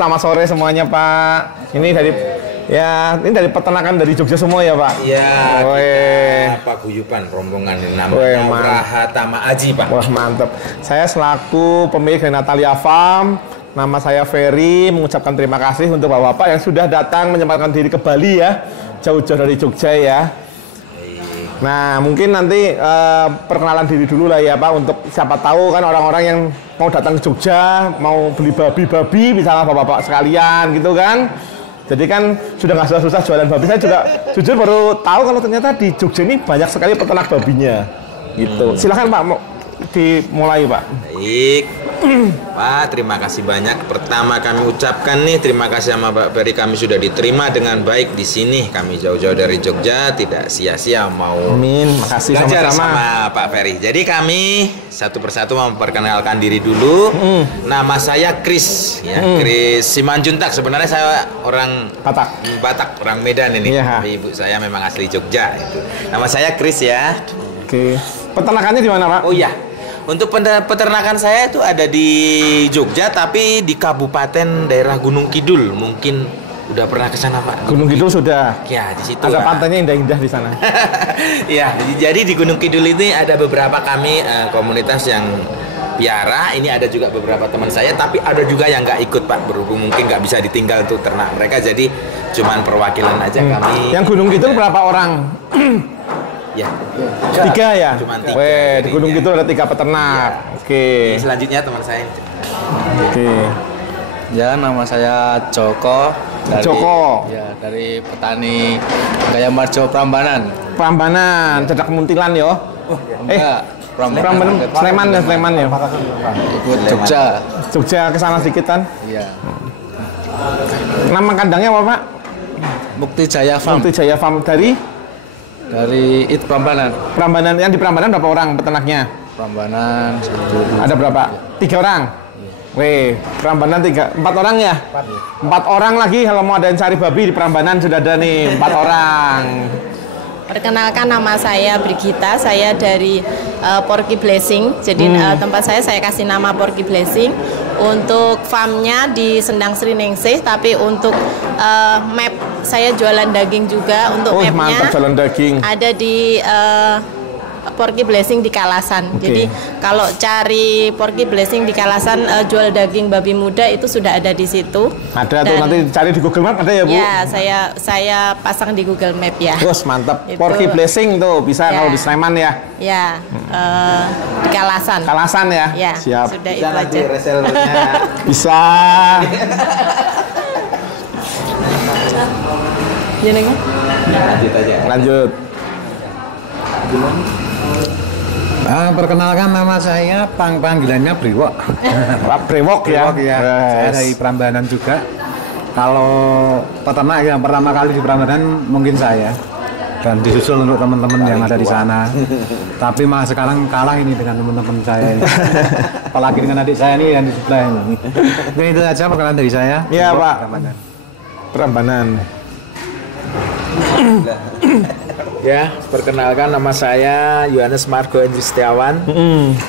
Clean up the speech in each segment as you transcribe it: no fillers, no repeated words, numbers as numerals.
Selamat sore semuanya Pak. Ini dari peternakan dari Jogja semua ya Pak? Iya, kita paguyuban rombongan ini namanya Rahatama Aji Pak. Wah mantap. Saya selaku pemilik dari Natalia Farm, nama saya Ferry, mengucapkan terima kasih untuk Bapak-Bapak yang sudah datang menyempatkan diri ke Bali ya, jauh-jauh dari Jogja ya. Nah mungkin nanti perkenalan diri dulu lah ya Pak, untuk siapa tahu kan orang-orang yang mau datang ke Jogja, mau beli babi-babi misalnya Bapak-Bapak sekalian gitu kan. Jadi kan sudah nggak susah-susah jualan babi. Saya juga jujur baru tahu kalau ternyata di Jogja ini banyak sekali peternak babinya gitu. Silahkan Pak, mau dimulai Pak. Baik Pak, terima kasih banyak. Pertama kami ucapkan nih terima kasih sama Pak Ferry, kami sudah diterima dengan baik di sini. Kami jauh-jauh dari Jogja, tidak sia-sia mau makasih belajar sama Pak Ferry. Jadi kami satu persatu memperkenalkan diri dulu. Nama saya Chris, ya, Chris Simanjuntak. Sebenarnya saya orang Batak, orang Medan ini. Tapi ibu saya memang asli Jogja. Itu. Nama saya Chris ya. Oke. Peternakannya di mana Pak? Oh iya. Untuk peternakan saya itu ada di Jogja, tapi di Kabupaten daerah Gunung Kidul. Mungkin udah pernah ke sana Pak? Gunung Kidul sudah. Ya di situ. Ada pantainya indah-indah di sana. Ya, jadi di Gunung Kidul ini ada beberapa kami komunitas yang piara. Ini ada juga beberapa teman saya, tapi ada juga yang nggak ikut Pak, berhubung mungkin nggak bisa ditinggal untuk ternak mereka. Jadi cuman perwakilan aja kami. Yang Gunung Kidul berapa orang? Ya, 3 ya? Cuma 3. Weh, di Gunung Kidul ada 3 peternak. Ya. Oke. Selanjutnya teman saya. Oke. Ya, nama saya Joko. Dari petani Gaya Marjo Prambanan. Cedak Muntilan yo. Prambanan Sleman ya. Ikut Jogja ke sana sedikit kan? Iya. Nama kandangnya apa Pak? Mukti Jaya Farm. Dari It Prambanan. Yang di Prambanan berapa orang peternaknya? Prambanan ada berapa? 3 orang. Weh, Prambanan 4 orang ya? 4 orang lagi kalau mau ada yang cari babi di Prambanan sudah ada nih 4 orang. Perkenalkan, nama saya Brigita, saya dari Porky Blessing. Jadi tempat saya kasih nama Porky Blessing. Untuk farmnya di Sendang Sriningsih, tapi untuk map saya jualan daging juga. Untuk mapnya mantap, jualan daging. Ada di Porky Blessing di Kalasan. Jadi kalau cari Porky Blessing di Kalasan jual daging babi muda itu sudah ada di situ. Ada tuh, nanti cari di Google Map ada ya Bu? Ya, saya pasang di Google Map ya. Terus mantap. Porky Blessing tuh bisa kalau di Sleman ya? Ya, di Kalasan. Kalasan ya? Ya. Siap. Sudah bisa itu nanti aja. resellernya. Bisa. Ya, Neng. Lanjut aja. Lanjut. Perkenalkan, nama saya panggilannya Brewok. Pak Brewok ya. Saya dari Prambanan juga. Kalau peternak yang pertama kali di Prambanan mungkin saya, dan disusul untuk teman-teman yang ada di sana. Tapi sekarang kalah ini dengan teman-teman saya ini. Apalagi dengan adik saya ini yang di sebelah ini. Oke, itu aja perkenalan dari saya. Iya Pak. Prambanan. Ya, perkenalkan, nama saya Yohanes Margo Endri Setiawan.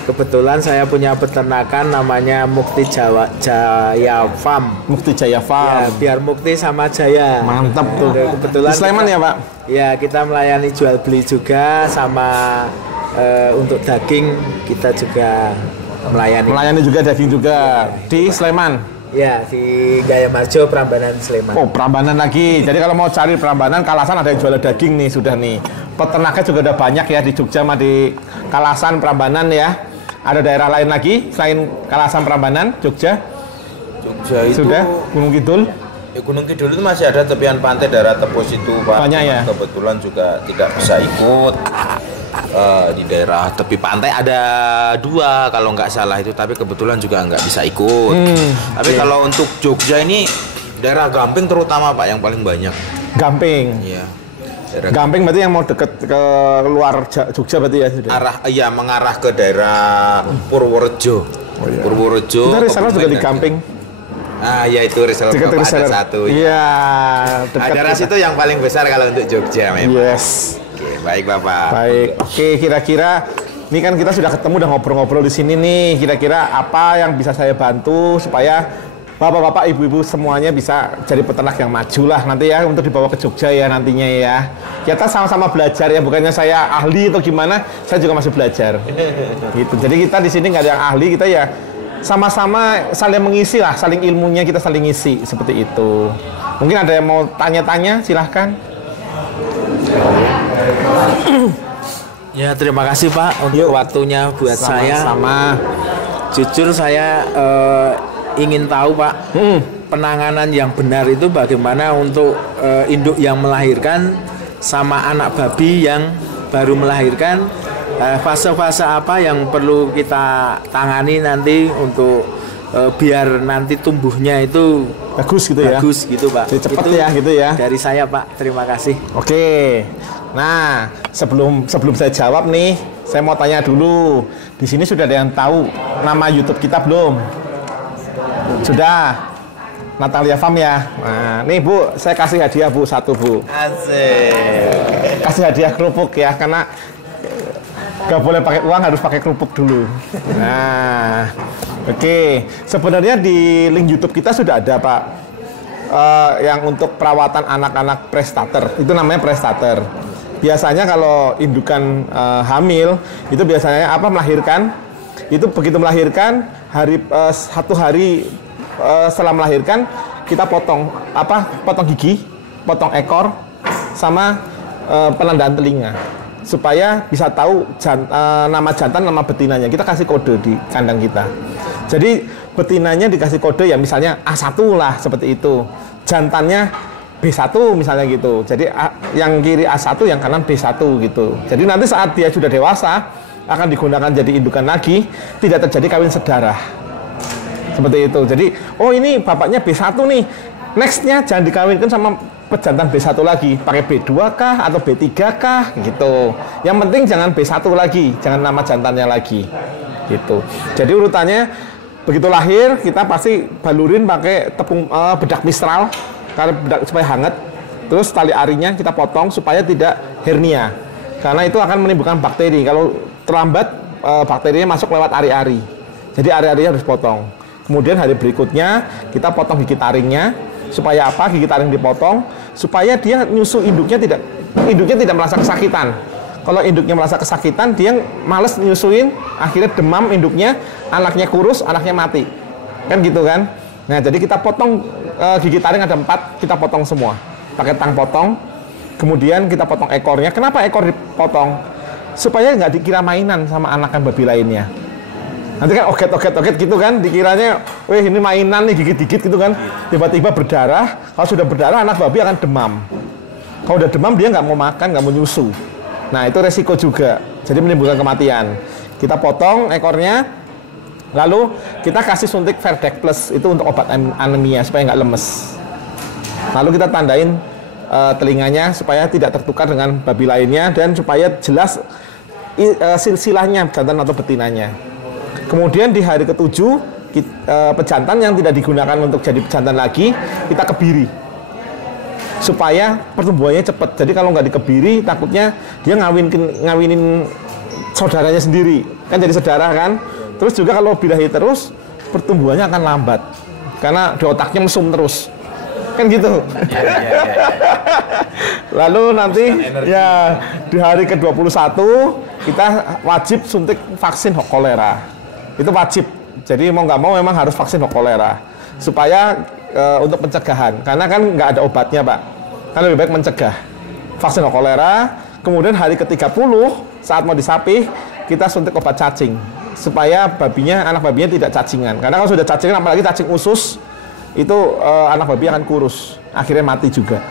Kebetulan saya punya peternakan namanya Mukti Jaya Farm. Mukti Jaya Farm. Ya, biar Mukti sama Jaya. Mantap tuh. Kebetulan di Sleman ya Pak? Ya, kita melayani jual beli juga, sama untuk daging kita juga melayani. Melayani juga daging juga di Sleman. Ya, di Gaya Marjo Prambanan Sleman. Oh, Prambanan lagi. Jadi kalau mau cari Prambanan, Kalasan ada yang jual daging nih, sudah nih. Peternaknya juga udah banyak ya di Jogja sama di Kalasan, Prambanan ya. Ada daerah lain lagi selain Kalasan, Prambanan, Jogja? Jogja itu sudah Gunung Kidul. Ya, Gunung Kidul itu masih ada tepian pantai daerah Tepus itu Pak. Banyak ya. Kebetulan juga tidak bisa ikut. Di daerah tepi pantai ada 2 kalau nggak salah itu, tapi kebetulan juga nggak bisa ikut. Tapi kalau untuk Jogja ini daerah Gamping terutama Pak yang paling banyak. Gamping. Iya. Gamping berarti yang mau deket ke luar Jogja berarti ya sudah. Mengarah ke daerah Purworejo. Purworejo. Kita reseller juga di Gamping. Ya itu reseller Bapak ada 1. Iya. Daerah situ yang paling besar kalau untuk Jogja memang. Yes. Baik Bapak. Baik. Oke, kira-kira ini kan kita sudah ketemu, udah ngobrol-ngobrol di sini nih. Kira-kira apa yang bisa saya bantu supaya bapak-bapak, ibu-ibu semuanya bisa jadi peternak yang maju lah nanti ya untuk dibawa ke Jogja ya nantinya ya. Kita sama-sama belajar ya, bukannya saya ahli atau gimana, saya juga masih belajar. Gitu. Jadi kita di sini nggak ada yang ahli, kita ya sama-sama saling mengisi lah, saling ilmunya kita saling ngisi seperti itu. Mungkin ada yang mau tanya-tanya, silahkan. Ya terima kasih Pak untuk waktunya buat saya. Sama. Jujur saya ingin tahu Pak, penanganan yang benar itu bagaimana untuk induk yang melahirkan sama anak babi yang baru melahirkan, fase-fase apa yang perlu kita tangani nanti untuk biar nanti tumbuhnya itu bagus gitu ya. Bagus gitu Pak. Jadi cepat itu ya gitu ya. Dari saya Pak, terima kasih. Oke. Nah, sebelum saya jawab nih, saya mau tanya dulu. Di sini sudah ada yang tahu nama YouTube kita belum? Sudah. Natalia Farm ya. Nah, nih Bu, saya kasih hadiah Bu, satu Bu. Asik. Kasih hadiah kerupuk ya, karena nggak boleh pakai uang, harus pakai kerupuk dulu. Nah, oke. Sebenarnya di link YouTube kita sudah ada Pak, yang untuk perawatan anak-anak prestater. Itu namanya prestater. Biasanya kalau indukan hamil itu biasanya melahirkan, itu begitu melahirkan satu hari setelah melahirkan kita potong gigi, potong ekor sama penandaan telinga supaya bisa tahu nama jantan, nama betinanya. Kita kasih kode di kandang kita. Jadi betinanya dikasih kode ya misalnya A1 lah seperti itu. Jantannya B1 misalnya gitu. Jadi yang kiri A1, yang kanan B1 gitu. Jadi nanti saat dia sudah dewasa akan digunakan jadi indukan lagi, tidak terjadi kawin sedarah. Seperti itu. Jadi, oh ini bapaknya B1 nih. Nextnya jangan dikawinkan sama pejantan B1 lagi, pakai B2 kah atau B3 kah gitu. Yang penting jangan B1 lagi, jangan nama jantannya lagi. Gitu. Jadi urutannya begitu lahir kita pasti balurin pakai tepung bedak mistral karena supaya hangat. Terus tali arinya kita potong supaya tidak hernia. Karena itu akan menimbulkan bakteri. Kalau terlambat bakterinya masuk lewat ari-ari. Jadi ari-arinya harus potong. Kemudian hari berikutnya kita potong gigi taringnya supaya apa? Gigi taring dipotong supaya dia nyusu induknya tidak merasa kesakitan. Kalau induknya merasa kesakitan, dia males nyusuin, akhirnya demam induknya, anaknya kurus, anaknya mati. Kan gitu kan? Nah, jadi kita potong gigi taring ada 4, kita potong semua. Pakai tang potong, kemudian kita potong ekornya. Kenapa ekor dipotong? Supaya nggak dikira mainan sama anakan babi lainnya. Nanti kan oget gitu kan, dikiranya, weh ini mainan nih, gigit-gigit gitu kan. Tiba-tiba berdarah, kalau sudah berdarah anak babi akan demam. Kalau udah demam dia nggak mau makan, nggak mau nyusu. Nah itu resiko juga, jadi menimbulkan kematian. Kita potong ekornya, lalu kita kasih suntik Verdex Plus, itu untuk obat anemia supaya nggak lemes. Lalu kita tandain telinganya supaya tidak tertukar dengan babi lainnya dan supaya jelas silsilahnya jantan atau betinanya. Kemudian di hari ke-7 pejantan yang tidak digunakan untuk jadi pejantan lagi kita kebiri supaya pertumbuhannya cepat. Jadi kalau nggak dikebiri takutnya dia ngawinin saudaranya sendiri kan, jadi saudara kan. Terus juga kalau birahi terus pertumbuhannya akan lambat karena di otaknya mesum terus kan gitu. Lalu nanti ya di hari ke-21 kita wajib suntik vaksin kolera. Itu wajib. Jadi mau nggak mau memang harus vaksin kolera supaya untuk pencegahan, karena kan nggak ada obatnya Pak, kan lebih baik mencegah. Vaksin kolera, kemudian hari ke-30 saat mau disapih kita suntik obat cacing supaya anak babinya tidak cacingan, karena kalau sudah cacingan apalagi cacing usus itu anak babi akan kurus, akhirnya mati juga.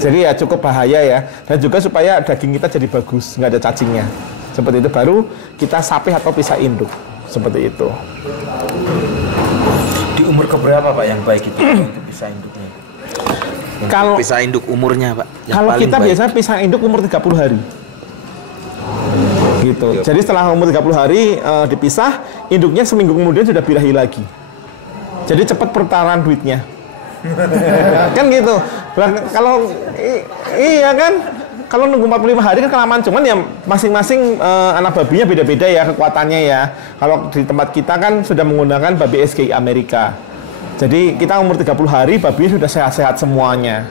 Jadi ya cukup bahaya ya, dan juga supaya daging kita jadi bagus, nggak ada cacingnya. Seperti itu baru kita sapih atau pisah induk, seperti itu. Di umur keberapa Pak yang baik itu pisah induknya? Kalau pisah induk umurnya Pak? Kalau kita biasanya pisah induk umur 30 hari. Gitu. Jadi setelah umur 30 hari dipisah, induknya seminggu kemudian sudah birahi lagi. Jadi cepat perputaran duitnya. Kan gitu. Kalau iya kan, kalau nunggu 45 hari kan kelamaan, cuman ya masing-masing anak babinya beda-beda ya kekuatannya ya. Kalau di tempat kita kan sudah menggunakan babi SGI Amerika. Jadi kita umur 30 hari babi sudah sehat-sehat semuanya.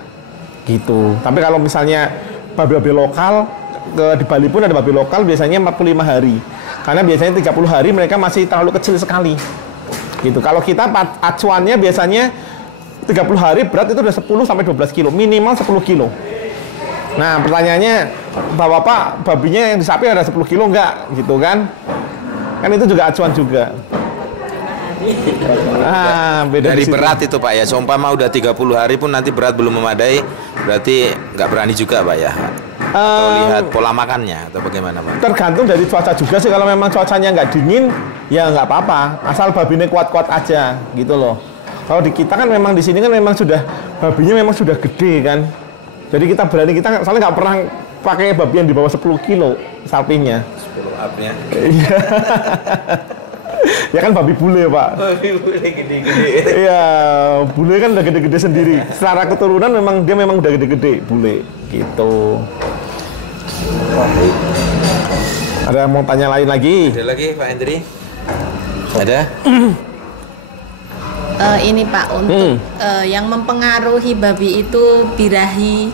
Gitu. Tapi kalau misalnya babi-babi lokal di Bali pun ada babi lokal biasanya 45 hari. Karena biasanya 30 hari mereka masih terlalu kecil sekali. Gitu. Kalau kita acuannya biasanya 30 hari berat itu udah 10 sampai 12 kilo, minimal 10 kilo. Nah, pertanyaannya, Bapak babinya yang di sapi ada 10 kilo enggak? Gitu kan? Kan itu juga acuan juga. Beda dari berat itu Pak ya. Seumpama udah 30 hari pun nanti berat belum memadai, berarti nggak berani juga Pak ya. Atau lihat pola makannya atau bagaimana Pak? Tergantung dari cuaca juga sih. Kalau memang cuacanya nggak dingin, ya nggak apa-apa. Asal babinya kuat-kuat aja, gitu loh. Kalau di kita kan memang di sini kan memang sudah babinya memang sudah gede kan. Jadi kita berani, kita soalnya nggak pernah pakai babi yang di bawah 10 kilo sapinya. 10 up-nya. Iya. Ya kan babi bule Pak. Babi bule gede-gede. Iya, bule kan udah gede-gede sendiri. Secara keturunan memang dia memang udah gede-gede bule gitu. Ada yang mau tanya lain lagi? Ada lagi Pak Hendri? Ada? Ini Pak, untuk yang mempengaruhi babi itu birahi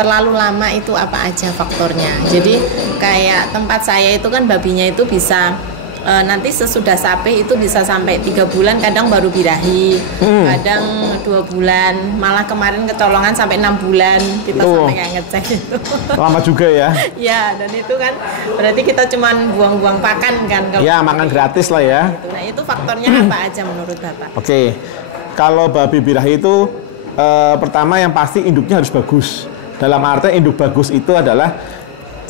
terlalu lama itu apa aja faktornya. Jadi kayak tempat saya itu kan babinya itu bisa nanti sesudah sapi itu bisa sampai 3 bulan, kadang baru birahi, kadang 2 bulan, malah kemarin kecolongan sampai 6 bulan kita sampai kayak ngecek itu. Lama juga ya? Ya, dan itu kan berarti kita cuman buang-buang pakan kan? Kalau ya, makan gratis lah ya. Gitu. Nah itu faktornya apa aja menurut Bapak? Oke, kalau babi birahi itu pertama yang pasti induknya harus bagus. Dalam arti induk bagus itu adalah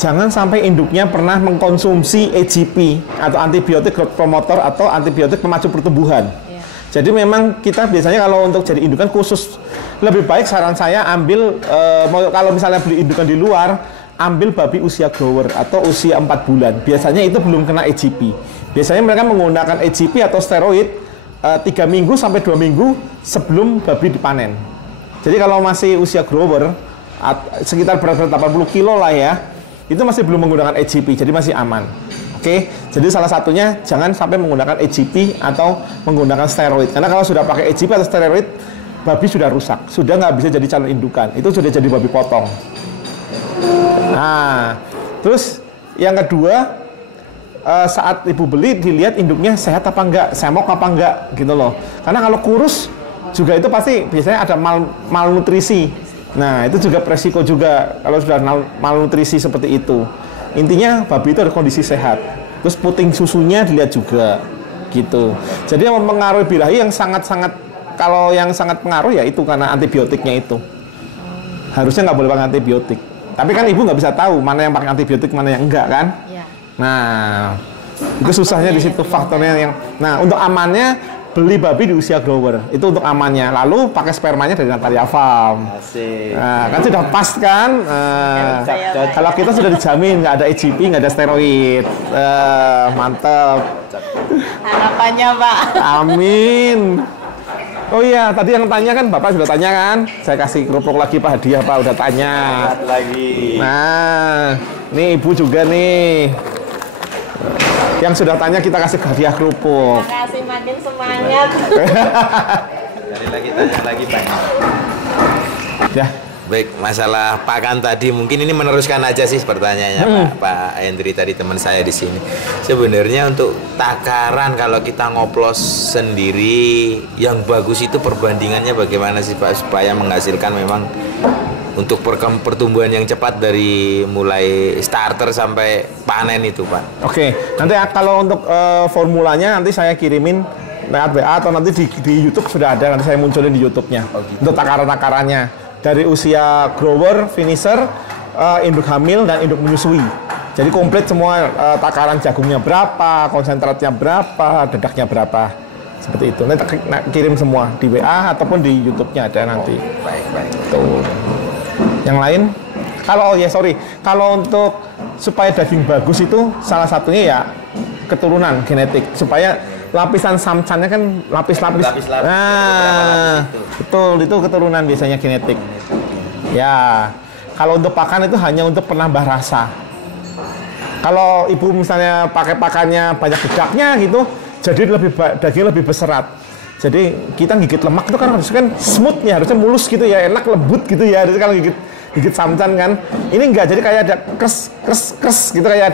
jangan sampai induknya pernah mengkonsumsi AGP atau antibiotik growth promoter atau antibiotik pemacu pertumbuhan. Yeah. Jadi memang kita biasanya kalau untuk jadi indukan khusus, lebih baik saran saya ambil kalau misalnya beli indukan di luar, ambil babi usia grower atau usia 4 bulan. Biasanya itu belum kena AGP. Biasanya mereka menggunakan AGP atau steroid 3 minggu sampai 2 minggu sebelum babi dipanen. Jadi kalau masih usia grower sekitar berat 80 kilo lah ya, itu masih belum menggunakan AGP, jadi masih aman. Oke, jadi salah satunya jangan sampai menggunakan AGP atau menggunakan steroid. Karena kalau sudah pakai AGP atau steroid, babi sudah rusak, sudah nggak bisa jadi calon indukan. Itu sudah jadi babi potong. Nah, terus yang kedua, saat ibu beli dilihat induknya sehat apa enggak, semok apa enggak, gitu loh. Karena kalau kurus juga itu pasti biasanya ada malnutrisi. Nah, itu juga resiko juga kalau sudah malnutrisi seperti itu. Intinya babi itu ada kondisi sehat. Terus puting susunya dilihat juga, gitu. Jadi yang mempengaruhi birahi yang sangat-sangat, kalau yang sangat pengaruh ya itu karena antibiotiknya itu. Harusnya nggak boleh pakai antibiotik. Tapi kan ibu nggak bisa tahu mana yang pakai antibiotik, mana yang enggak kan? Ya. Nah, itu susahnya di situ faktornya yang. Nah, untuk amannya beli babi di usia grower, itu untuk amannya. Lalu pakai spermanya dari Natalia Farm. Asik. Nah, kan sudah pas kan? Kalau kita sudah dijamin nggak ada AGP, nggak ada steroid. Mantap. Harapannya Pak. Amin. Oh iya, tadi yang tanya kan Bapak sudah tanya kan? Saya kasih kerupuk lagi Pak, hadiah Pak, udah tanya. Lagi. Nah, nih Ibu juga nih. Yang sudah tanya kita kasih hadiah kerupuk. Terima kasih, makin semangat. Cari lagi, tanya lagi Pak. Ya. Baik, masalah pakan tadi mungkin ini meneruskan aja sih pertanyaannya Pak Hendri tadi teman saya di sini. Sebenarnya untuk takaran kalau kita ngoplos sendiri yang bagus itu perbandingannya bagaimana sih Pak supaya menghasilkan memang untuk pertumbuhan yang cepat dari mulai starter sampai panen itu Pak. Oke, nanti kalau untuk formulanya nanti saya kirimin lewat WA atau nanti di YouTube sudah ada, nanti saya munculin di YouTube-nya. Oh, gitu. Untuk takaran-takarannya dari usia grower, finisher, induk hamil dan induk menyusui. Jadi komplit semua takaran jagungnya berapa, konsentratnya berapa, dedaknya berapa. Seperti itu. Nanti kirim semua di WA ataupun di YouTube-nya ada nanti. Baik. Tuh. Yang lain, kalau untuk supaya daging bagus itu salah satunya ya keturunan genetik, supaya lapisan samcannya kan lapis-lapis. Nah, betul, itu keturunan biasanya genetik. Ya, kalau untuk pakan itu hanya untuk penambah rasa. Kalau ibu misalnya pakai pakannya banyak dedaknya gitu, jadi daging lebih berserat. Jadi kita gigit lemak itu kan harusnya kan smooth ya, harusnya mulus gitu ya, enak lembut gitu ya. Harusnya kalau gigit samcan kan. Ini enggak, jadi kayak ada kres gitu, kayak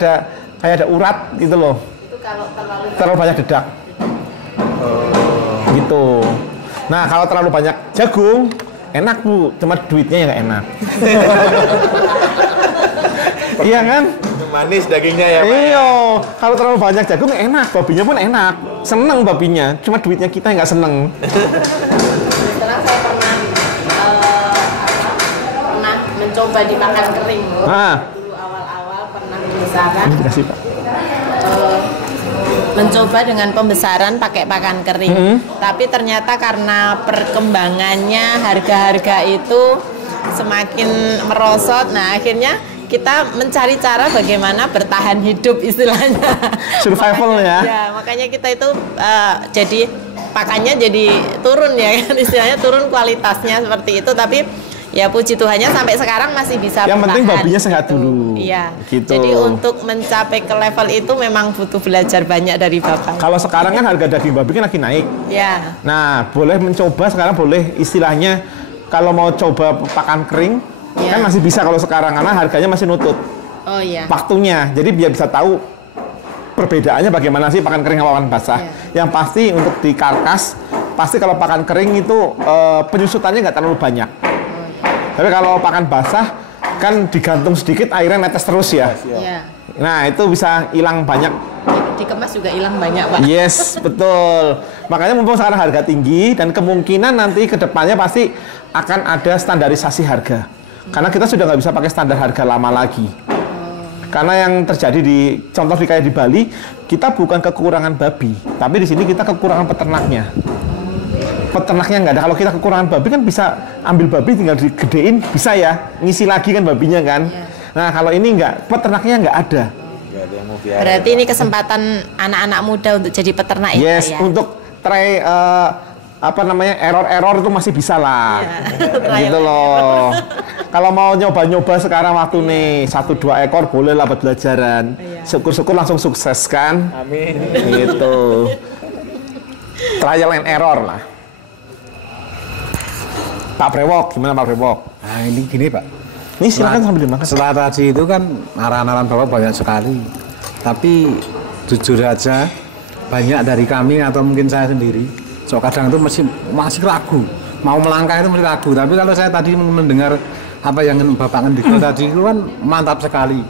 ada urat gitu loh. Itu kalau terlalu banyak dedak. Gitu. Nah, kalau terlalu banyak jagung, enak Bu, cuma duitnya yang nggak enak. Iya kan? Manis dagingnya ya Pak. Iya, kalau terlalu banyak jagung enak, babinya pun enak. Seneng babinya, cuma duitnya kita yang nggak seneng. Setelah saya pernah mencoba dimakan kering. Dulu awal-awal pernah pembesaran. Ini dikasih Pak. Mencoba dengan pembesaran pakai pakan kering. Tapi ternyata karena perkembangannya harga-harga itu semakin merosot, nah akhirnya kita mencari cara bagaimana bertahan hidup istilahnya. Survival makanya, ya. Makanya kita itu jadi pakannya jadi turun ya kan, istilahnya turun kualitasnya seperti itu, tapi ya puji Tuhannya sampai sekarang masih bisa yang bertahan. penting babinya sehat dulu. Iya. Gitu. Jadi untuk mencapai ke level itu memang butuh belajar banyak dari Bapak. Kalau sekarang kan harga daging babi kan lagi naik. Ya. Nah, boleh mencoba sekarang, boleh istilahnya kalau mau coba pakan kering, kan masih bisa kalau sekarang karena harganya masih nutut. Oh iya. Waktunya. Jadi biar bisa tahu perbedaannya bagaimana sih pakan kering sama pakan basah. Yang pasti untuk di karkas, pasti kalau pakan kering itu penyusutannya nggak terlalu banyak. Tapi kalau pakan basah kan digantung sedikit airnya netes terus ya. Iya. Nah, itu bisa hilang banyak. Dikemas juga hilang banyak, Pak. Yes, betul. Makanya mumpung sekarang harga tinggi dan kemungkinan nanti ke depannya pasti akan ada standarisasi harga. Karena kita sudah nggak bisa pakai standar harga lama lagi. Karena yang terjadi contoh kayak di Bali, kita bukan kekurangan babi, tapi di sini kita kekurangan peternaknya. Peternaknya nggak ada. Kalau kita kekurangan babi kan bisa ambil babi tinggal digedein, bisa ya, ngisi lagi kan babinya kan. Nah, kalau ini nggak, peternaknya nggak ada. Berarti ini kesempatan anak-anak muda untuk jadi peternak ya, Yes, Pak, ya? untuk try error itu masih bisa lah. Gitu loh. Kalau mau nyoba-nyoba sekarang waktu nih 1-2 ekor boleh lah buat belajaran. Syukur-syukur langsung sukses kan. Amin. Gitu. Trial and error lah. Pak Brewok, gimana Pak Brewok? Nah ini gini Pak. Ini silakan sambil dimakan. Setelah tadi itu kan arahan-arahan Bapak banyak sekali. Tapi jujur aja banyak dari kami atau mungkin saya sendiri, so kadang itu masih ragu. Mau melangkah itu masih ragu. Tapi kalau saya tadi mendengar apa yang Bapak ngendikan tadi itu kan mantap sekali.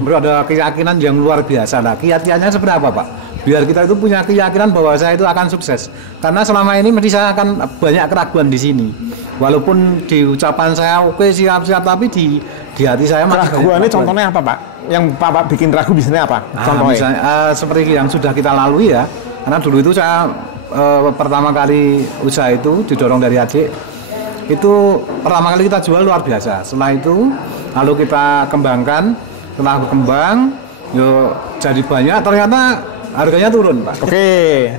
Bro, ada keyakinan yang luar biasa. Nah, keyakinannya seperti apa Pak? Biar kita itu punya keyakinan bahwa saya itu akan sukses. Karena selama ini mesti saya akan banyak keraguan di sini. Walaupun di ucapan saya oke siap-siap, tapi di hati saya masih keraguan. Ini contohnya apa Pak? Yang Bapak bikin ragu biasanya apa? Contohnya? Misalnya, seperti yang sudah kita lalui ya. Karena dulu itu saya pertama kali usaha itu didorong dari adik. Itu pertama kali kita jual luar biasa. Setelah itu lalu kita kembangkan, setelah berkembang, jadi banyak. Ternyata harganya turun Pak. Oke.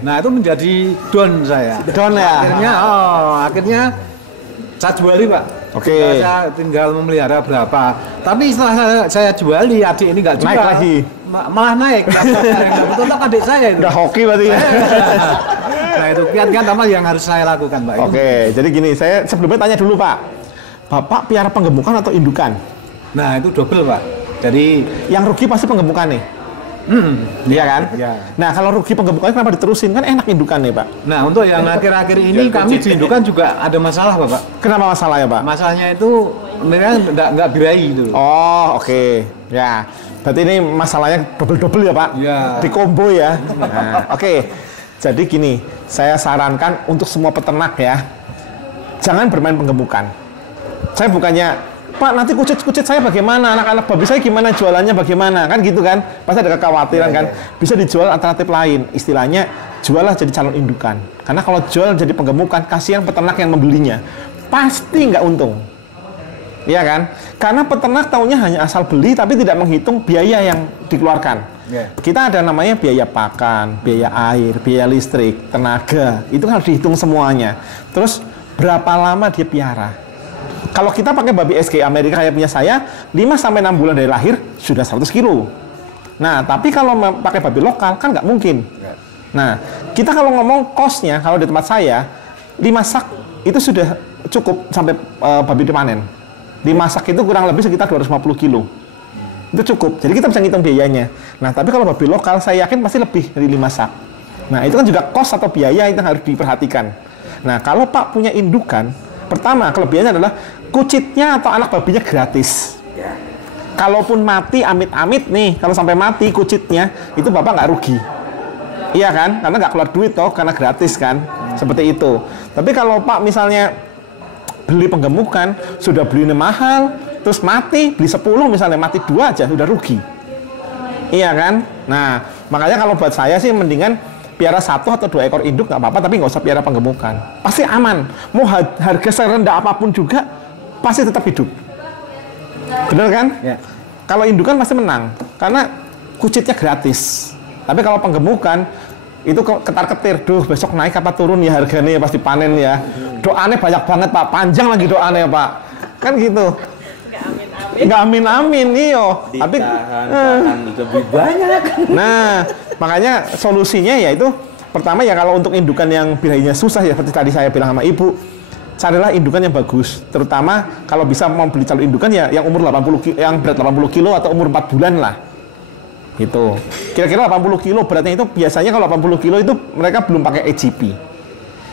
Nah itu menjadi down saya. Down ya. Akhirnya saya juali Pak. Oke. Saya tinggal memelihara berapa. Tapi setelah saya juali, adik ini nggak jual. Naik lagi. Malah naik. Betul tak adik saya itu. Udah hoki berarti ya. Nah itu kiat-kiat apa yang harus saya lakukan Pak. Oke, jadi gini, saya sebelumnya tanya dulu Pak. Bapak piara penggemukan atau indukan? Nah itu double Pak. Jadi yang rugi pasti penggemukan nih. Iya kan? Ya. Nah kalau rugi penggemukannya kenapa diterusin? Kan enak indukan nih Pak. Nah untuk yang akhir-akhir ini kami di indukan juga ada masalah Bapak. Kenapa masalahnya Pak? Masalahnya itu mereka nggak birahi itu. Oh oke. Ya. Berarti ini masalahnya double-double ya Pak? Iya. Di combo ya. Nah, oke. Jadi gini, saya sarankan untuk semua peternak ya, jangan bermain penggemukan. Saya bukannya, Pak nanti kucit-kucit saya bagaimana, anak-anak babi saya gimana, jualannya bagaimana, kan gitu kan? Pasti ada kekhawatiran kan? Bisa dijual alternatif lain, istilahnya jualah jadi calon indukan. Karena kalau jual jadi penggemukan, kasihan peternak yang membelinya, pasti nggak untung. Iya kan? Karena peternak taunya hanya asal beli tapi tidak menghitung biaya yang dikeluarkan. Kita ada namanya biaya pakan, biaya air, biaya listrik, tenaga. Itu harus dihitung semuanya. Terus berapa lama dia piara? Kalau kita pakai babi SG Amerika kayak punya saya, 5-6 bulan dari lahir sudah 100 kilo. Nah, tapi kalau pakai babi lokal kan nggak mungkin. Nah, Kita kalau ngomong kosnya, kalau di tempat saya 5 sak itu sudah cukup sampai babi dipanen. 5 sak itu kurang lebih sekitar 250 kilo. Itu cukup. Jadi kita bisa ngitung biayanya. Nah, tapi kalau babi lokal saya yakin pasti lebih dari 5 sak. Nah, itu kan juga kos atau biaya yang harus diperhatikan. Nah, kalau Pak punya indukan, pertama kelebihannya adalah kucitnya atau anak babinya gratis. Kalaupun mati amit-amit nih, kalau sampai mati kucitnya, itu Bapak nggak rugi. Iya kan? Karena nggak keluar duit toh, karena gratis kan. Seperti itu. Tapi kalau Pak misalnya beli penggemukan, sudah belinya mahal, terus mati, beli 10 misalnya, mati 2 aja, udah rugi. Iya kan? Nah, makanya kalau buat saya sih mendingan piara 1 atau 2 ekor induk nggak apa-apa, tapi nggak usah piara penggemukan. Pasti aman. Mau harga serendah apapun juga, pasti tetap hidup. Bener kan? Ya. Kalau indukan pasti menang, karena kucitnya gratis. Tapi kalau penggemukan, itu ketar-ketir, duh besok naik apa turun ya harganya, pasti panen ya. Doanya banyak banget Pak, panjang lagi doanya Pak. Kan gitu. Nggak amin-amin, iyo. Tapi lebih banyak. Nah, makanya solusinya yaitu pertama ya kalau untuk indukan yang birahinya susah ya seperti tadi saya bilang sama Ibu, carilah indukan yang bagus. Terutama kalau bisa mau beli calon indukan ya yang umur 80 yang berat 80 kilo atau umur 4 bulan lah. Gitu. Kira-kira 80 kilo beratnya itu biasanya kalau 80 kilo itu mereka belum pakai AGP.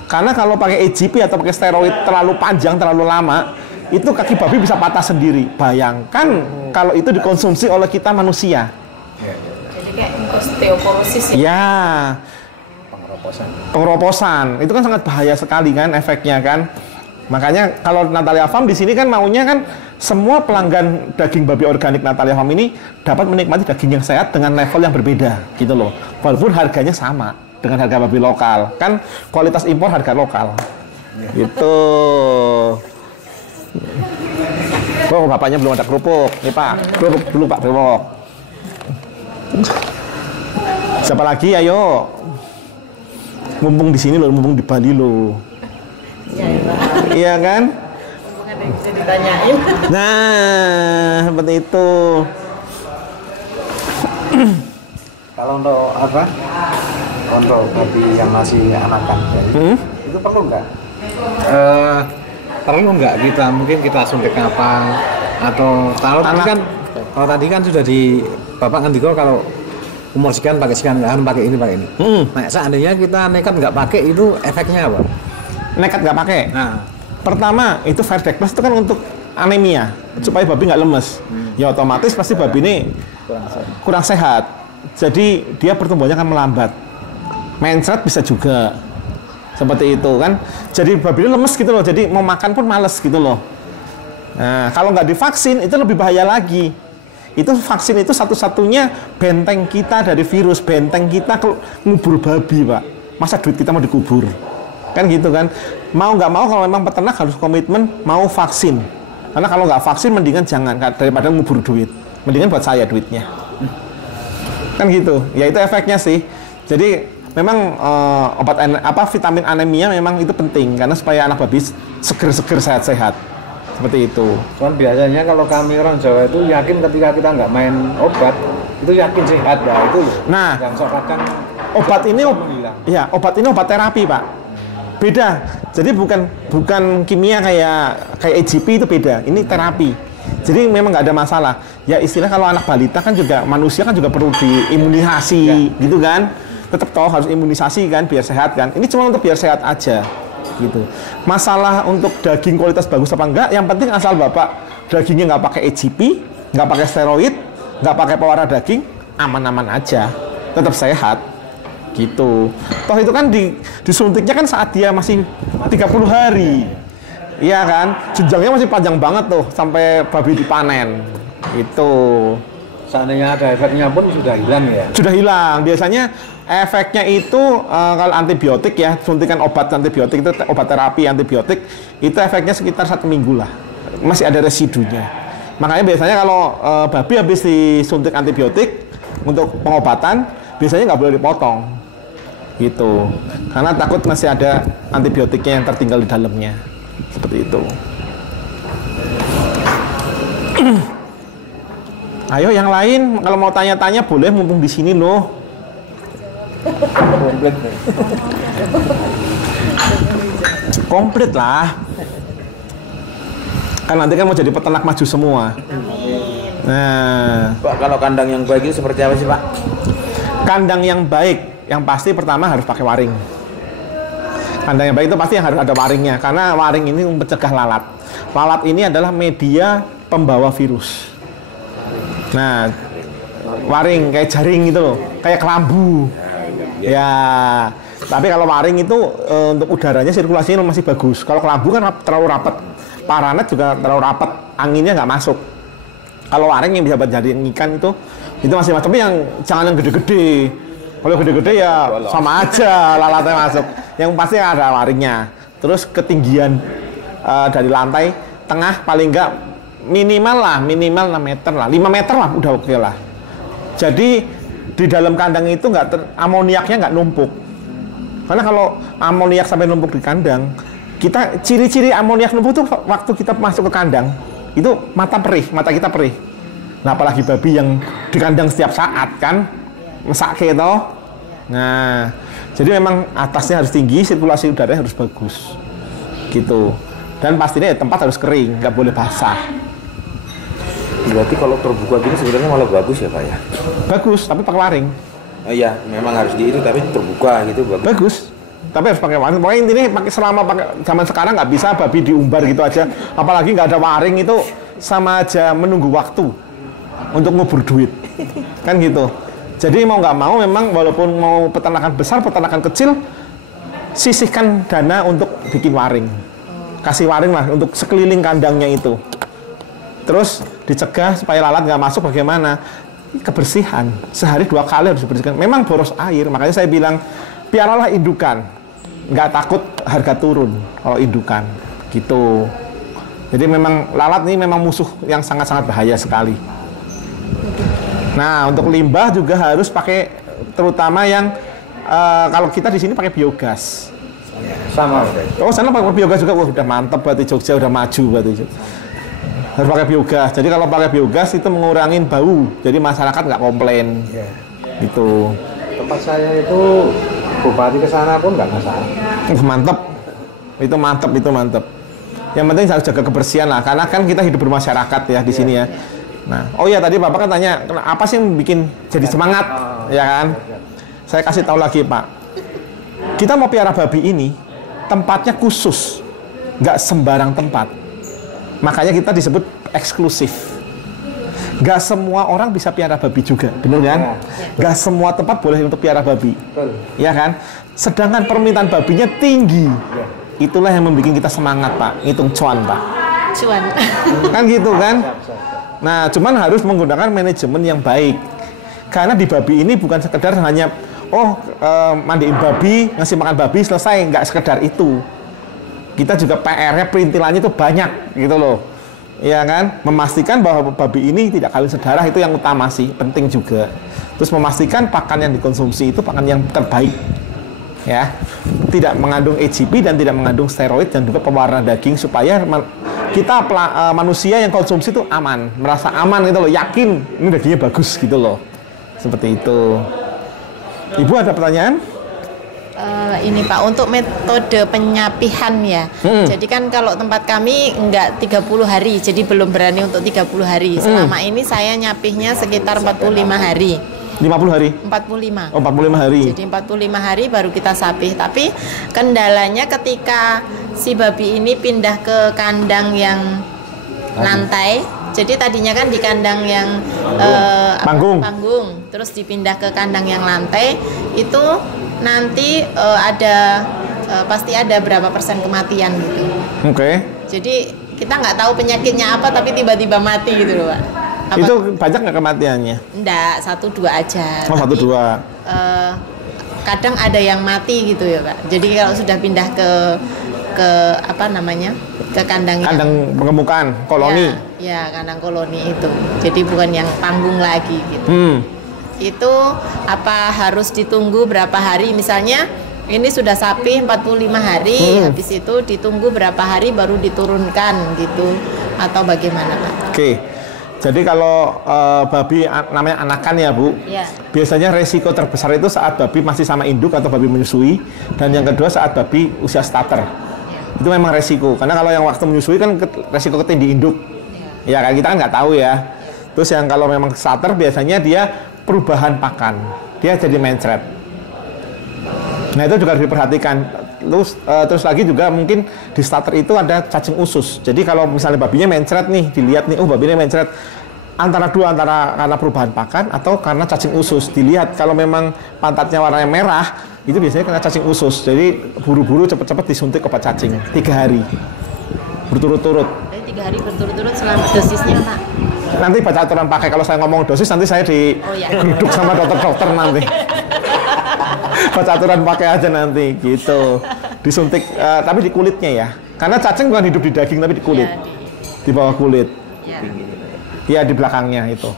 Karena kalau pakai AGP atau pakai steroid terlalu panjang, terlalu lama, itu kaki babi bisa patah sendiri. Bayangkan kalau itu dikonsumsi oleh kita manusia. Jadi kayak osteoporosis ya? Ya. Pengeroposan. Itu kan sangat bahaya sekali kan efeknya kan. Makanya kalau Natalia Farm di sini kan maunya kan semua pelanggan daging babi organik Natalia Farm ini dapat menikmati daging yang sehat dengan level yang berbeda gitu loh. Walaupun harganya sama dengan harga babi lokal. Kan kualitas impor harga lokal. Gitu. Oh, bapaknya belum ada kerupuk. Nih Pak, kerupuk dulu Pak, kerupuk. Siapa lagi? Ayo. Mumpung di sini loh, mumpung di Bali loh. Iya kan? Ada yang bisa ditanyain. Nah, seperti itu. Kalau untuk apa? Untuk babi yang masih anakan, itu perlu nggak? Perlu nggak kita? Mungkin kita suntik apa? Atau kalau tadi kan sudah di Bapak Ngendiko kalau umur sekian pakai sekian, nggak harus pakai ini. Nah, seandainya kita nekat nggak pakai, itu efeknya apa? Nekat nggak pakai? Nah, pertama itu Fairdeck Plus itu kan untuk anemia, supaya babi nggak lemes. Ya otomatis pasti babi ini kurang sehat. Jadi dia pertumbuhannya akan melambat. Mencret bisa juga. Seperti itu kan. Jadi babi ini lemes gitu loh. Jadi mau makan pun males gitu loh. Nah, kalau nggak divaksin itu lebih bahaya lagi. Itu vaksin itu satu-satunya benteng kita dari virus, benteng kita ngubur babi, Pak. Masa duit kita mau dikubur? Kan gitu kan. Mau nggak mau kalau memang peternak harus komitmen mau vaksin. Karena kalau nggak vaksin mendingan jangan, daripada ngubur duit. Mendingan buat saya duitnya. Kan gitu. Ya itu efeknya sih. Jadi memang vitamin anemia memang itu penting karena supaya anak babi seger-seger sehat-sehat. Seperti itu. Cuman biasanya kalau kami orang Jawa itu yakin ketika kita nggak main obat itu yakin sehat ya itu. Nah, yang sok kadang obat ini obat terapi, Pak. Beda. Jadi bukan kimia kayak AGP itu beda. Ini terapi. Jadi memang nggak ada masalah. Ya istilah kalau anak balita kan juga manusia kan juga perlu diimunisasi gitu kan. Tetap toh harus imunisasi kan biar sehat kan. Ini cuma untuk biar sehat aja. Gitu. Masalah untuk daging kualitas bagus apa enggak, yang penting asal Bapak dagingnya nggak pakai AGP, nggak pakai steroid, nggak pakai pewarna daging, aman-aman aja, tetap sehat. Gitu. Toh itu kan disuntiknya kan saat dia masih 30 hari. Iya kan? Jenjangnya masih panjang banget tuh sampai babi dipanen. Itu. Seandainya ada efeknya pun sudah hilang ya? Sudah hilang. Biasanya efeknya itu kalau antibiotik ya, suntikan obat antibiotik itu obat terapi antibiotik itu efeknya sekitar 1 minggu lah. Masih ada residunya. Makanya biasanya kalau babi habis disuntik antibiotik untuk pengobatan, biasanya nggak boleh dipotong. Gitu. Karena takut masih ada antibiotiknya yang tertinggal di dalamnya. Seperti itu. Ayo yang lain kalau mau tanya-tanya boleh mumpung di sini loh. Komplit lah. Kan nanti kan mau jadi peternak maju semua. Nah, Pak, kalau kandang yang baik itu seperti apa sih, Pak? kandang yang baik, yang pasti pertama harus pakai waring. Kandang yang baik itu pasti harus ada waringnya, karena waring ini mencegah lalat. Lalat ini adalah media pembawa virus. Nah, waring kayak jaring gitu loh, kayak kelambu. Ya, tapi kalau waring itu untuk udaranya sirkulasinya masih bagus. Kalau kelambu kan terlalu rapat, paranet juga terlalu rapat, anginnya nggak masuk. Kalau waring yang bisa buat jaring ikan itu masih masuk, tapi yang jangan yang gede-gede. Kalau gede-gede ya sama aja lalatnya masuk. Yang pasti ada waringnya. Terus ketinggian dari lantai tengah paling enggak minimal 6 meter lah, 5 meter lah udah oke lah. Jadi di dalam kandang itu amoniaknya nggak numpuk. Karena kalau amoniak sampai numpuk di kandang, kita ciri-ciri amoniak numpuk tuh waktu kita masuk ke kandang itu mata kita perih. Nah, apalagi babi yang di kandang setiap saat kan mesake toh. Nah, jadi memang atasnya harus tinggi, sirkulasi udaranya harus bagus. Gitu. Dan pastinya tempat harus kering, nggak boleh basah. Berarti kalau terbuka gini sebenarnya malah bagus ya, Pak ya? Bagus, tapi pakai waring. Oh iya, memang harus itu tapi terbuka gitu bagus. Bagus. Tapi harus pakai waring. Pokoknya intinya pakai zaman sekarang nggak bisa babi diumbar gitu aja. Apalagi nggak ada waring itu sama aja menunggu waktu untuk ngubur duit. Kan gitu. Jadi mau nggak mau memang walaupun mau peternakan besar, peternakan kecil, sisihkan dana untuk bikin waring. Kasih waring lah untuk sekeliling kandangnya itu. Terus dicegah supaya lalat nggak masuk bagaimana? Kebersihan. Sehari 2 kali harus dibersihkan. Memang boros air, makanya saya bilang piaralah indukan. Nggak takut harga turun kalau indukan. Gitu. Jadi memang lalat ini memang musuh yang sangat-sangat bahaya sekali. Nah, untuk limbah juga harus pakai, terutama yang kalau kita di sini pakai biogas. Sama. Oh, sana pakai biogas juga. Wah, udah mantep berarti Jogja udah maju berarti. Harus pakai biogas. Jadi kalau pakai biogas itu mengurangi bau. Jadi masyarakat nggak komplain. Gitu. Tempat saya itu bupati ke sana pun nggak masalah. Mantep. Itu mantep. Yang penting harus jaga kebersihan lah. Karena kan kita hidup bermasyarakat ya di sini ya. Nah, oh ya tadi Bapak kan tanya, apa sih yang bikin jadi semangat, ya kan? Saya kasih tahu lagi Pak, kita mau piara babi ini, tempatnya khusus, nggak sembarang tempat. Makanya kita disebut eksklusif. Nggak semua orang bisa piara babi juga, bener kan? Nggak semua tempat boleh untuk piara babi, ya kan? Sedangkan permintaan babinya tinggi, itulah yang membuat kita semangat Pak, ngitung cuan Pak. Cuan. Kan gitu kan? Nah, cuman harus menggunakan manajemen yang baik. Karena di babi ini bukan sekedar hanya mandiin babi, ngasih makan babi, selesai, nggak sekedar itu. Kita juga PR-nya, perintilannya itu banyak gitu loh. Ya kan? Memastikan bahwa babi ini tidak kawin sedarah itu yang utama sih, penting juga. Terus memastikan pakan yang dikonsumsi itu pakan yang terbaik. Ya. Tidak mengandung EGP dan tidak mengandung steroid dan juga pewarna daging supaya kita manusia yang konsumsi itu aman, merasa aman gitu loh, yakin ini dagingnya bagus gitu loh. Seperti itu. Ibu ada pertanyaan? Ini Pak, untuk metode penyapihan ya. Jadi kan kalau tempat kami enggak 30 hari, jadi belum berani untuk 30 hari. Selama ini saya nyapihnya sekitar 45 hari. 50 hari? 45. Oh, 45 hari. Jadi 45 hari baru kita sapih. Tapi kendalanya ketika si babi ini pindah ke kandang yang lantai. Jadi tadinya kan di kandang yang panggung, terus dipindah ke kandang yang lantai, itu nanti pasti ada berapa persen kematian gitu. Oke. Jadi kita nggak tahu penyakitnya apa, tapi tiba-tiba mati gitu loh Pak. Itu banyak nggak kematiannya? Enggak, 1-2 aja. Oh, 1-2. Kadang ada yang mati gitu ya Pak. Jadi kalau sudah pindah ke apa namanya, ke kandang pengemukan koloni. Ya, kandang koloni itu. Jadi bukan yang panggung lagi gitu. Itu apa harus ditunggu berapa hari? Misalnya ini sudah sapi 45 hari, habis itu ditunggu berapa hari baru diturunkan gitu, atau bagaimana Pak? Oke. Jadi kalau babi namanya anakan ya Bu, biasanya resiko terbesar itu saat babi masih sama induk atau babi menyusui, dan yang kedua saat babi usia starter. Itu memang resiko, karena kalau yang waktu menyusui kan resiko ketindih induk, ya kan kita kan nggak tahu ya. Terus yang kalau memang starter biasanya dia perubahan pakan, dia jadi mencret. Nah itu juga harus diperhatikan. Terus lagi juga mungkin di starter itu ada cacing usus. Jadi kalau misalnya babinya mencret nih, dilihat nih, oh babinya mencret, antara karena perubahan pakan atau karena cacing usus. Dilihat kalau memang pantatnya warnanya merah, itu biasanya kena cacing usus. Jadi buru-buru cepet-cepet disuntik obat cacing 3 hari berturut-turut. 3 hari berturut-turut selama dosisnya Pak? Nanti baca aturan pakai. Kalau saya ngomong dosis nanti saya digeruduk sama dokter-dokter nanti. Baca aturan pakai aja nanti gitu. Disuntik tapi di kulitnya ya. Karena cacing bukan hidup di daging tapi di kulit. Di bawah kulit. Iya di belakangnya itu.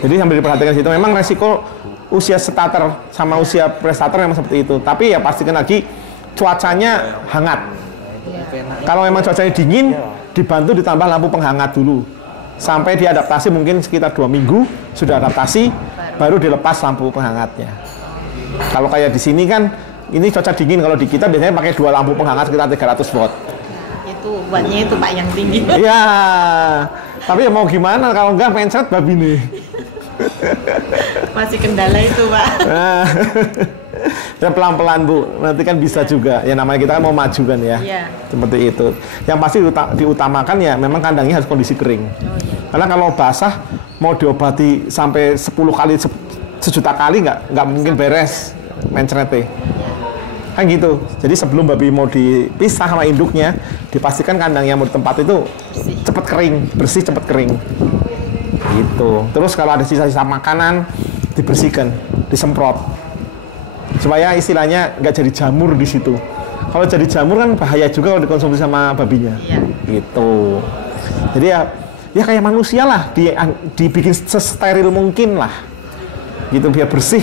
Jadi sambil diperhatikan situ memang resiko usia starter sama usia pre-starter memang seperti itu. Tapi ya pastikan lagi cuacanya hangat. Kalau memang cuacanya dingin, dibantu ditambah lampu penghangat dulu. Sampai diadaptasi mungkin sekitar 2 minggu sudah adaptasi, baru dilepas lampu penghangatnya. Kalau kayak di sini kan ini cuaca dingin, kalau di kita biasanya pakai 2 lampu penghangat sekitar 300 watt. Itu wattnya itu Pak yang tinggi. Iya. Tapi ya mau gimana kalau enggak mencret babi nih. Masih kendala itu Pak. Nah, ya pelan-pelan Bu, nanti kan bisa juga. Ya namanya kita kan mau maju kan ya. Seperti itu. Yang pasti diutamakan ya memang kandangnya harus kondisi kering. Karena kalau basah mau diobati sampai 10 kali, sejuta kali nggak mungkin beres mencretnya. Kan gitu. Jadi sebelum babi mau dipisah sama induknya, dipastikan kandang yang mau ditempati itu cepat kering, bersih, cepat kering. Gitu. Terus kalau ada sisa-sisa makanan dibersihkan, disemprot. Supaya istilahnya nggak jadi jamur di situ. Kalau jadi jamur kan bahaya juga kalau dikonsumsi sama babinya. Gitu. Jadi ya kayak manusia lah, dibikin sesteril mungkin lah. Gitu biar bersih.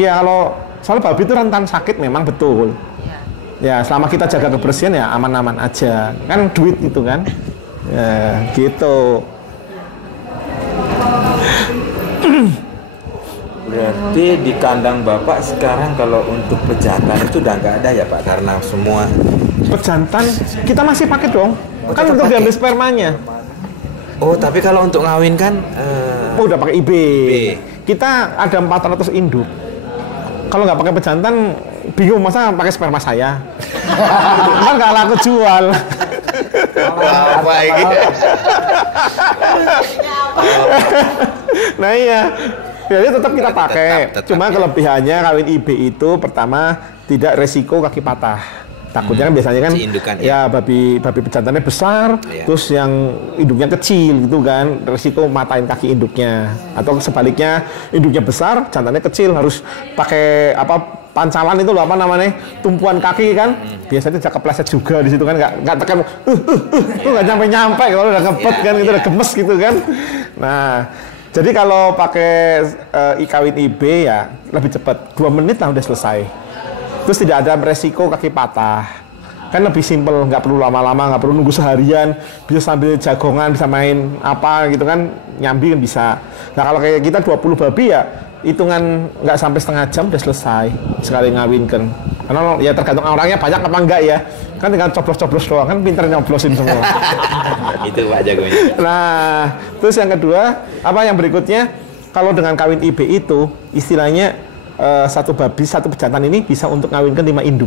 Ya kalau soal babi itu rentan sakit memang betul. Ya selama kita jaga kebersihan ya aman-aman aja. Kan duit itu kan. Ya gitu. Berarti di kandang Bapak sekarang kalau untuk pejantan itu udah nggak ada ya Pak? Karena semua pejantan kita masih pakai dong. Kan untuk diambil spermanya. Oh tapi kalau untuk ngawin kan udah pakai IB. Kita ada 400 induk. Kalau nggak pakai pejantan bingung masa pakai sperma saya. Kan nggak laku jual. Apa ini? Nah iya. Jadi tetap kita pakai. Cuma kelebihannya kawin IB itu pertama tidak resiko kaki patah. Takutnya kan biasanya kan ya babi pejantannya besar, terus yang induknya kecil gitu kan, resiko matain kaki induknya. Atau sebaliknya induknya besar, jantannya kecil, harus pakai pancalan itu loh, apa namanya, tumpuan kaki kan. Biasanya bisa kepleset juga di situ kan, nggak tekan, tuh nggak nyampe kalau udah kepet kan, itu udah gemes gitu kan. Nah, jadi kalau pakai kawin IB ya lebih cepat, 2 menit lah udah selesai. Terus tidak ada resiko kaki patah. Kan lebih simpel, nggak perlu lama-lama, nggak perlu nunggu seharian, bisa sambil jagongan, bisa main apa gitu kan, nyambi kan bisa. Nah kalau kayak kita 20 babi ya, hitungan nggak sampai setengah jam udah selesai sekali ngawinkan. Karena ya tergantung orangnya banyak apa enggak ya. Kan tinggal coblos-coblos doang, kan pinter nyoblosin semua. Itu Pak jagonya. Nah, terus yang kedua, yang berikutnya, kalau dengan kawin IB itu, istilahnya satu babi, satu pejantan ini bisa untuk ngawinkan 5 induk.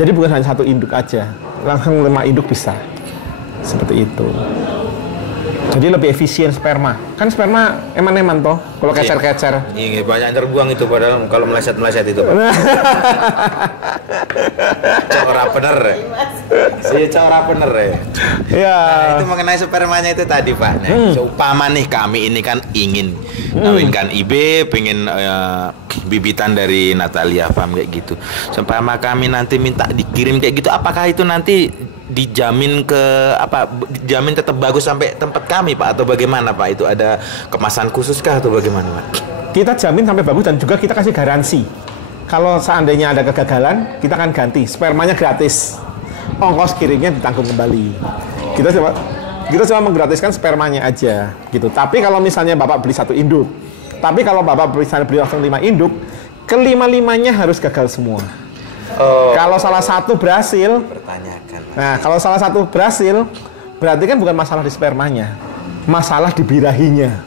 Jadi bukan hanya 1 induk aja, langsung 5 induk bisa. Seperti itu. Jadi lebih efisien sperma. Kan sperma eman-eman toh, kalau kecer-kecer. Iya, banyak terbuang itu padahal kalau meleset-meleset itu. Cora bener. Cora bener ya. Iya. Nah, itu mengenai spermanya itu tadi Pak. Nah, seumpama nih kami ini kan ingin kawinkan IB, pengen bibitan dari Natalia Farm kayak gitu. Seumpama kami nanti minta dikirim kayak gitu, apakah itu nanti dijamin dijamin tetap bagus sampai tempat kami Pak, atau bagaimana Pak? Itu ada kemasan khusus kah atau bagaimana Pak? Kita jamin sampai bagus dan juga kita kasih garansi. Kalau seandainya ada kegagalan, kita akan ganti. Spermanya gratis. Ongkos kirimnya ditanggung kembali. Kita coba Kita cuma menggratiskan spermanya aja gitu. Tapi kalau misalnya Bapak beli 1 induk, tapi kalau Bapak misalnya beli langsung 5 induk, kelima-limanya harus gagal semua. Kalau salah satu berhasil, Pertanyakan. nah kalau salah satu berhasil, berarti kan bukan masalah di spermanya, masalah di birahinya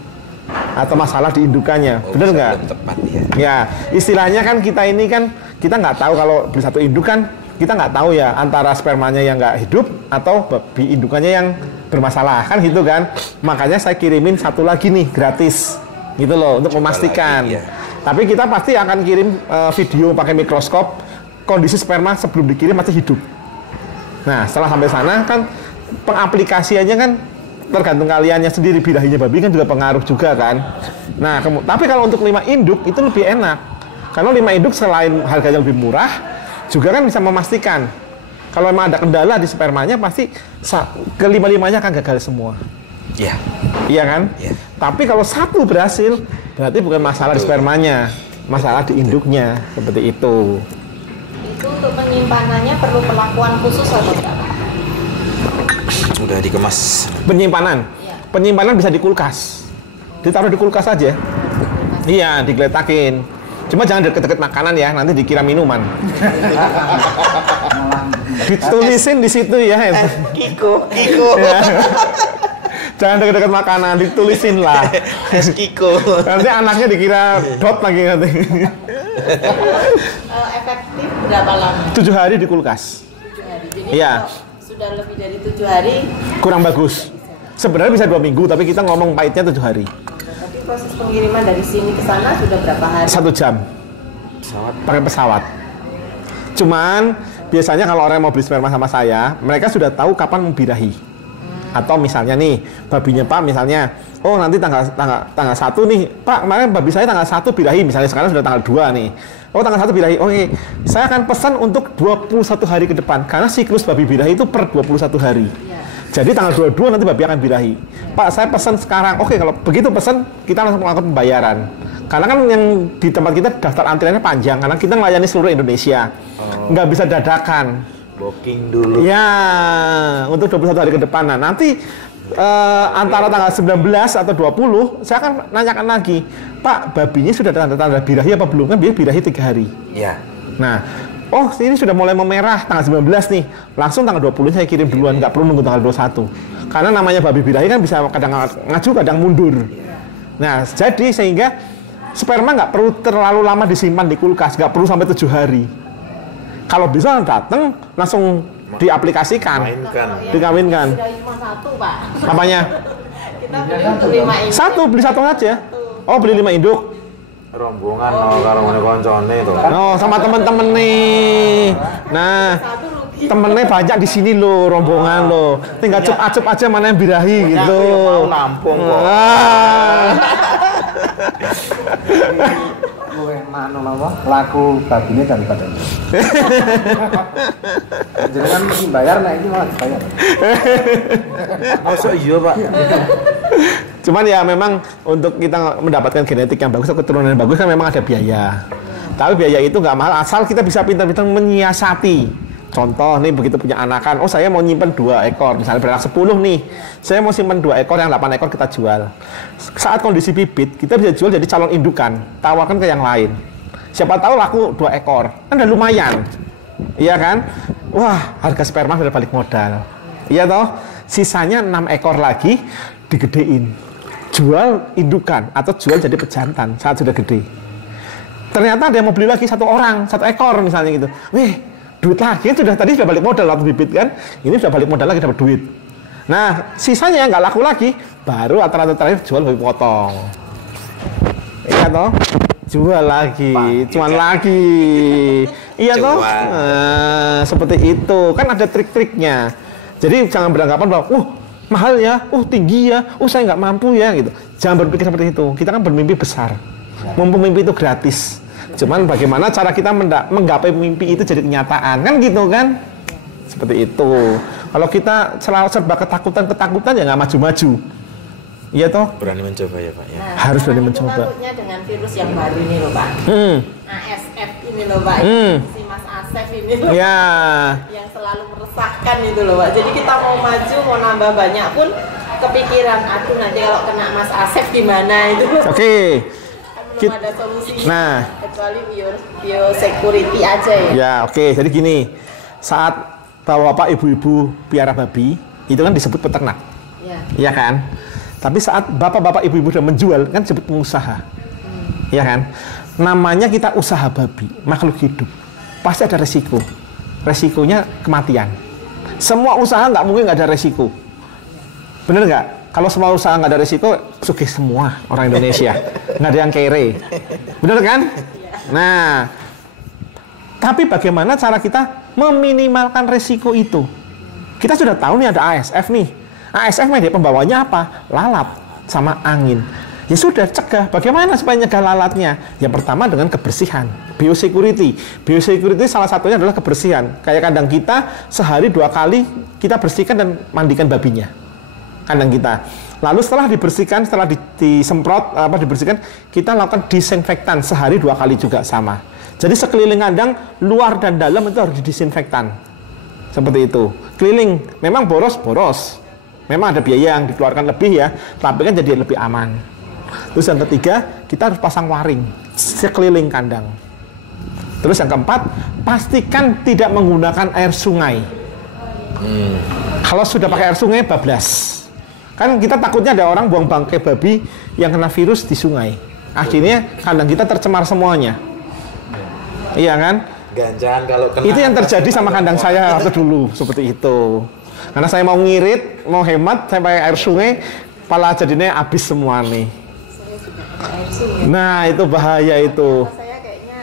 atau masalah di indukannya, bener nggak? Belum tepat ya. Ya, istilahnya kan kita ini kan kita nggak tahu kalau beli 1 induk kan kita nggak tahu ya antara spermanya yang nggak hidup atau babi indukannya yang bermasalah kan gitu kan. Makanya saya kirimin 1 lagi nih gratis gitu loh untuk memastikan. Lagi, ya. Tapi kita pasti akan kirim video pakai mikroskop kondisi sperma sebelum dikirim masih hidup. Nah setelah sampai sana kan pengaplikasiannya kan tergantung kaliannya sendiri, birahinya babi kan juga pengaruh juga kan. Nah tapi kalau untuk 5 induk itu lebih enak karena 5 induk selain harganya lebih murah juga kan bisa memastikan kalau memang ada kendala di spermanya pasti kelima-limanya akan gagal semua. Iya. Iya kan? Iya. Tapi kalau 1 berhasil berarti bukan masalah di spermanya, masalah di induknya seperti itu. Itu untuk penyimpanannya perlu perlakuan khusus atau tidak? Udah dikemas. Penyimpanan, penyimpanan bisa di kulkas, ditaruh di kulkas aja. Iya, digeletakin. Cuma jangan deket-deket makanan ya, nanti dikira minuman. Ditulisin di situ ya. Kiko. Ya. Jangan deket-deket makanan, ditulisin lah. Kiko. Nanti anaknya dikira dot lagi nanti. Efektif berapa lama? 7 hari di kulkas. 7 hari. Jadi Iya. kalau sudah lebih dari 7 hari, Kurang bagus. Sebenarnya bisa 2 minggu, tapi kita ngomong pahitnya 7 hari. tapi proses pengiriman dari sini ke sana sudah berapa hari? 1 jam. Pakai pesawat. Cuman biasanya kalau orang mau beli sperma sama saya, mereka sudah tahu kapan mau birahi. Atau misalnya nih, babinya Pak misalnya, oh nanti tanggal 1 nih, Pak kemarin babi saya tanggal 1 birahi, misalnya sekarang sudah tanggal 2 nih. Oh tanggal 1 birahi, oke. Saya akan pesan untuk 21 hari ke depan, karena siklus babi birahi itu per 21 hari. Jadi tanggal 22 nanti babi akan birahi. Pak saya pesan sekarang, oke kalau begitu pesan, kita langsung melakukan pembayaran. Karena kan yang di tempat kita daftar antriannya panjang, karena kita melayani seluruh Indonesia. Nggak bisa dadakan. Booking dulu. Ya, untuk 21 hari ke depan. Nah, nanti antara tanggal 19 atau 20, saya akan nanyakan lagi, Pak, babinya sudah tanda-tanda birahi apa belum? Kan dia birahi 3 hari. Ya. Nah, oh ini sudah mulai memerah tanggal 19 nih. Langsung tanggal 20 saya kirim duluan, nggak perlu nunggu tanggal 21. Karena namanya babi birahi kan bisa kadang ngaju, kadang mundur. Nah, jadi sehingga sperma nggak perlu terlalu lama disimpan di kulkas, nggak perlu sampai 7 hari. Kalau bisa datang langsung diaplikasikan, dikawinkan. Birahi cuma 1, Pak. Apanya? Kita beli untuk 5 induk. 1, beli 1 aja. Oh, beli 5 induk. Rombongan karo ngene koncone itu. Oh, sama temen-temen nih. Nah, temennya banyak di sini loh, rombongan loh. Tinggal cup-cup aja mana yang birahi gitu. Mau nampung kok. Gue mana apa? Laku babinya daripada ini. Jadi kan bayar, nah ini malah dibayar. Masa iya Pak? Cuman ya memang untuk kita mendapatkan genetik yang bagus atau keturunan yang bagus kan memang ada biaya. Tapi biaya itu nggak mahal asal kita bisa pintar-pintar menyiasati. Contoh nih begitu punya anakan, oh saya mau nyimpen 2 ekor, misalnya beranak 10 nih. Saya mau simpen 2 ekor, yang 8 ekor kita jual. Saat kondisi bibit, kita bisa jual jadi calon indukan, tawarkan ke yang lain. Siapa tahu laku 2 ekor, kan udah lumayan. Iya kan? Wah, harga sperma sudah balik modal. Iya toh? Sisanya 6 ekor lagi digedein. Jual indukan atau jual jadi pejantan saat sudah gede. Ternyata ada yang mau beli lagi 1 orang, 1 ekor misalnya gitu. Wih, duit lagi kan tadi sudah balik modal waktu bibit kan, ini sudah balik modal lagi dapat duit. Nah sisanya nggak laku lagi, baru aturan terakhir jual babi potong. Iya toh, jual lagi, cuan lagi. Iya toh, seperti itu kan ada trik-triknya. Jadi jangan beranggapan bahwa, mahal ya, tinggi ya, saya nggak mampu ya gitu. Jangan berpikir seperti itu. Kita kan bermimpi besar. Mumpung mimpi itu gratis. Cuman bagaimana cara kita menggapai mimpi itu jadi kenyataan, kan gitu kan? Seperti itu. Kalau kita selalu serba ketakutan ya nggak maju-maju. Iya toh? Berani mencoba ya Pak ya. Nah, harus berani mencoba. Takutnya dengan virus yang baru ini loh Pak. ASF ini loh Pak. Si Mas AC Asef ini loh. Ya. Yang selalu meresahkan itu loh, Pak. Jadi kita mau maju, mau nambah banyak pun kepikiran, aduh nanti kalau kena Mas Asef gimana itu. Oke. Belum ada solusinya. Nah, kecuali biosecurity aja ya. Ya, oke. Jadi gini, saat bapak ibu-ibu piara babi, itu kan disebut peternak. Ya. Iya kan? Tapi saat bapak-bapak ibu-ibu sudah menjual, kan disebut pengusaha. Iya kan? Namanya kita usaha babi, makhluk hidup. Pasti ada resiko. Resikonya kematian. Semua usaha nggak mungkin nggak ada resiko. Bener nggak? Kalau semua usaha nggak ada resiko, sugih semua orang Indonesia. Nggak ada yang kere. Bener kan? Nah, tapi bagaimana cara kita meminimalkan resiko itu? Kita sudah tahu nih ada ASF nih. ASF media pembawanya apa? Lalat sama angin. Ya sudah, cegah. Bagaimana supaya nyegah lalatnya? Yang pertama dengan kebersihan, biosecurity. Biosecurity salah satunya adalah kebersihan. Kayak kandang kita, sehari 2 kali kita bersihkan dan mandikan babinya. Kandang kita. Lalu setelah dibersihkan, setelah disemprot, dibersihkan, kita lakukan disinfektan sehari 2 kali juga sama. Jadi sekeliling kandang, luar dan dalam itu harus didisinfektan. Seperti itu. Keliling, memang boros. Memang ada biaya yang dikeluarkan lebih ya, tapi kan jadi lebih aman. Terus yang ketiga, kita harus pasang waring sekeliling kandang. Terus yang keempat, pastikan tidak menggunakan air sungai. Kalau sudah pakai air sungai, bablas. Kan kita takutnya ada orang buang bangkai babi yang kena virus di sungai. Akhirnya kandang kita tercemar semuanya. Iya kan? Ganjaran kalau kena. Itu yang terjadi sama kandang saya waktu dulu, seperti itu. Karena saya mau ngirit, mau hemat, saya pakai air sungai, pala jadinya habis semua nih. Nah, itu bahaya itu. Saya kayaknya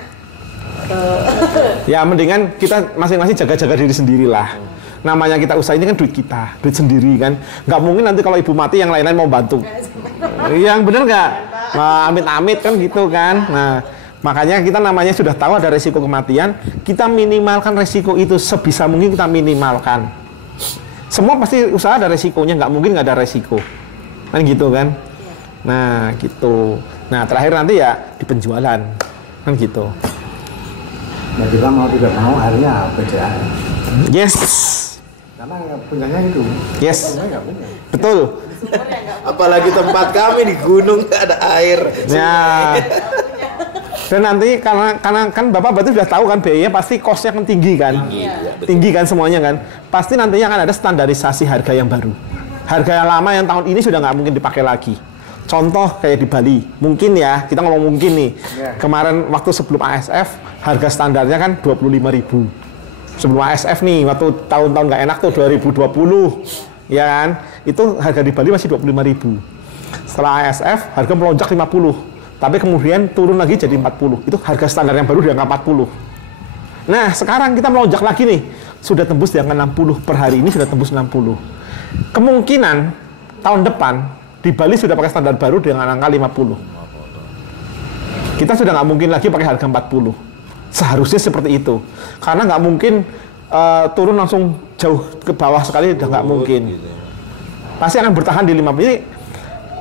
Ya, mendingan kita masing-masing jaga-jaga diri sendiri lah. Namanya kita usaha ini kan duit kita, duit sendiri kan. Nggak mungkin nanti kalau ibu mati yang lain-lain mau bantu. Yang bener nggak? Nah, amit-amit kan gitu kan. Nah, makanya kita namanya sudah tahu ada resiko kematian, kita minimalkan resiko itu sebisa mungkin kita minimalkan. Semua pasti usaha ada resikonya, nggak mungkin nggak ada resiko. Kan gitu kan? Nah, gitu. Nah, terakhir nanti ya di penjualan. Kan gitu. Nah, kita mau tidak mau akhirnya PCA. Yes. Karena punyanya itu. Yes. Nggak punya. Betul. Apalagi tempat kami di gunung nggak ada air. Ya. Dan nanti karena kan Bapak berarti sudah tahu kan biayanya pasti cost-nya kan tinggi kan? Tinggi kan semuanya kan? Pasti nantinya akan ada standarisasi harga yang baru. Harga yang lama yang tahun ini sudah nggak mungkin dipakai lagi. Contoh kayak di Bali, mungkin ya, kita ngomong mungkin nih. Kemarin waktu sebelum ASF, harga standarnya kan 25.000. Sebelum ASF nih, waktu tahun-tahun nggak enak tuh 2020, ya kan? Itu harga di Bali masih 25.000. Setelah ASF, harga melonjak 50. Tapi kemudian turun lagi jadi 40. Itu harga standar yang baru di angka 40. Nah, sekarang kita melonjak lagi nih. Sudah tembus di angka 60 per hari ini, sudah tembus 60. Kemungkinan tahun depan di Bali sudah pakai standar baru dengan angka 50. Kita sudah nggak mungkin lagi pakai harga 40. Seharusnya seperti itu. Karena nggak mungkin turun langsung jauh ke bawah sekali, udah nggak mungkin. Pasti akan bertahan di 50. Jadi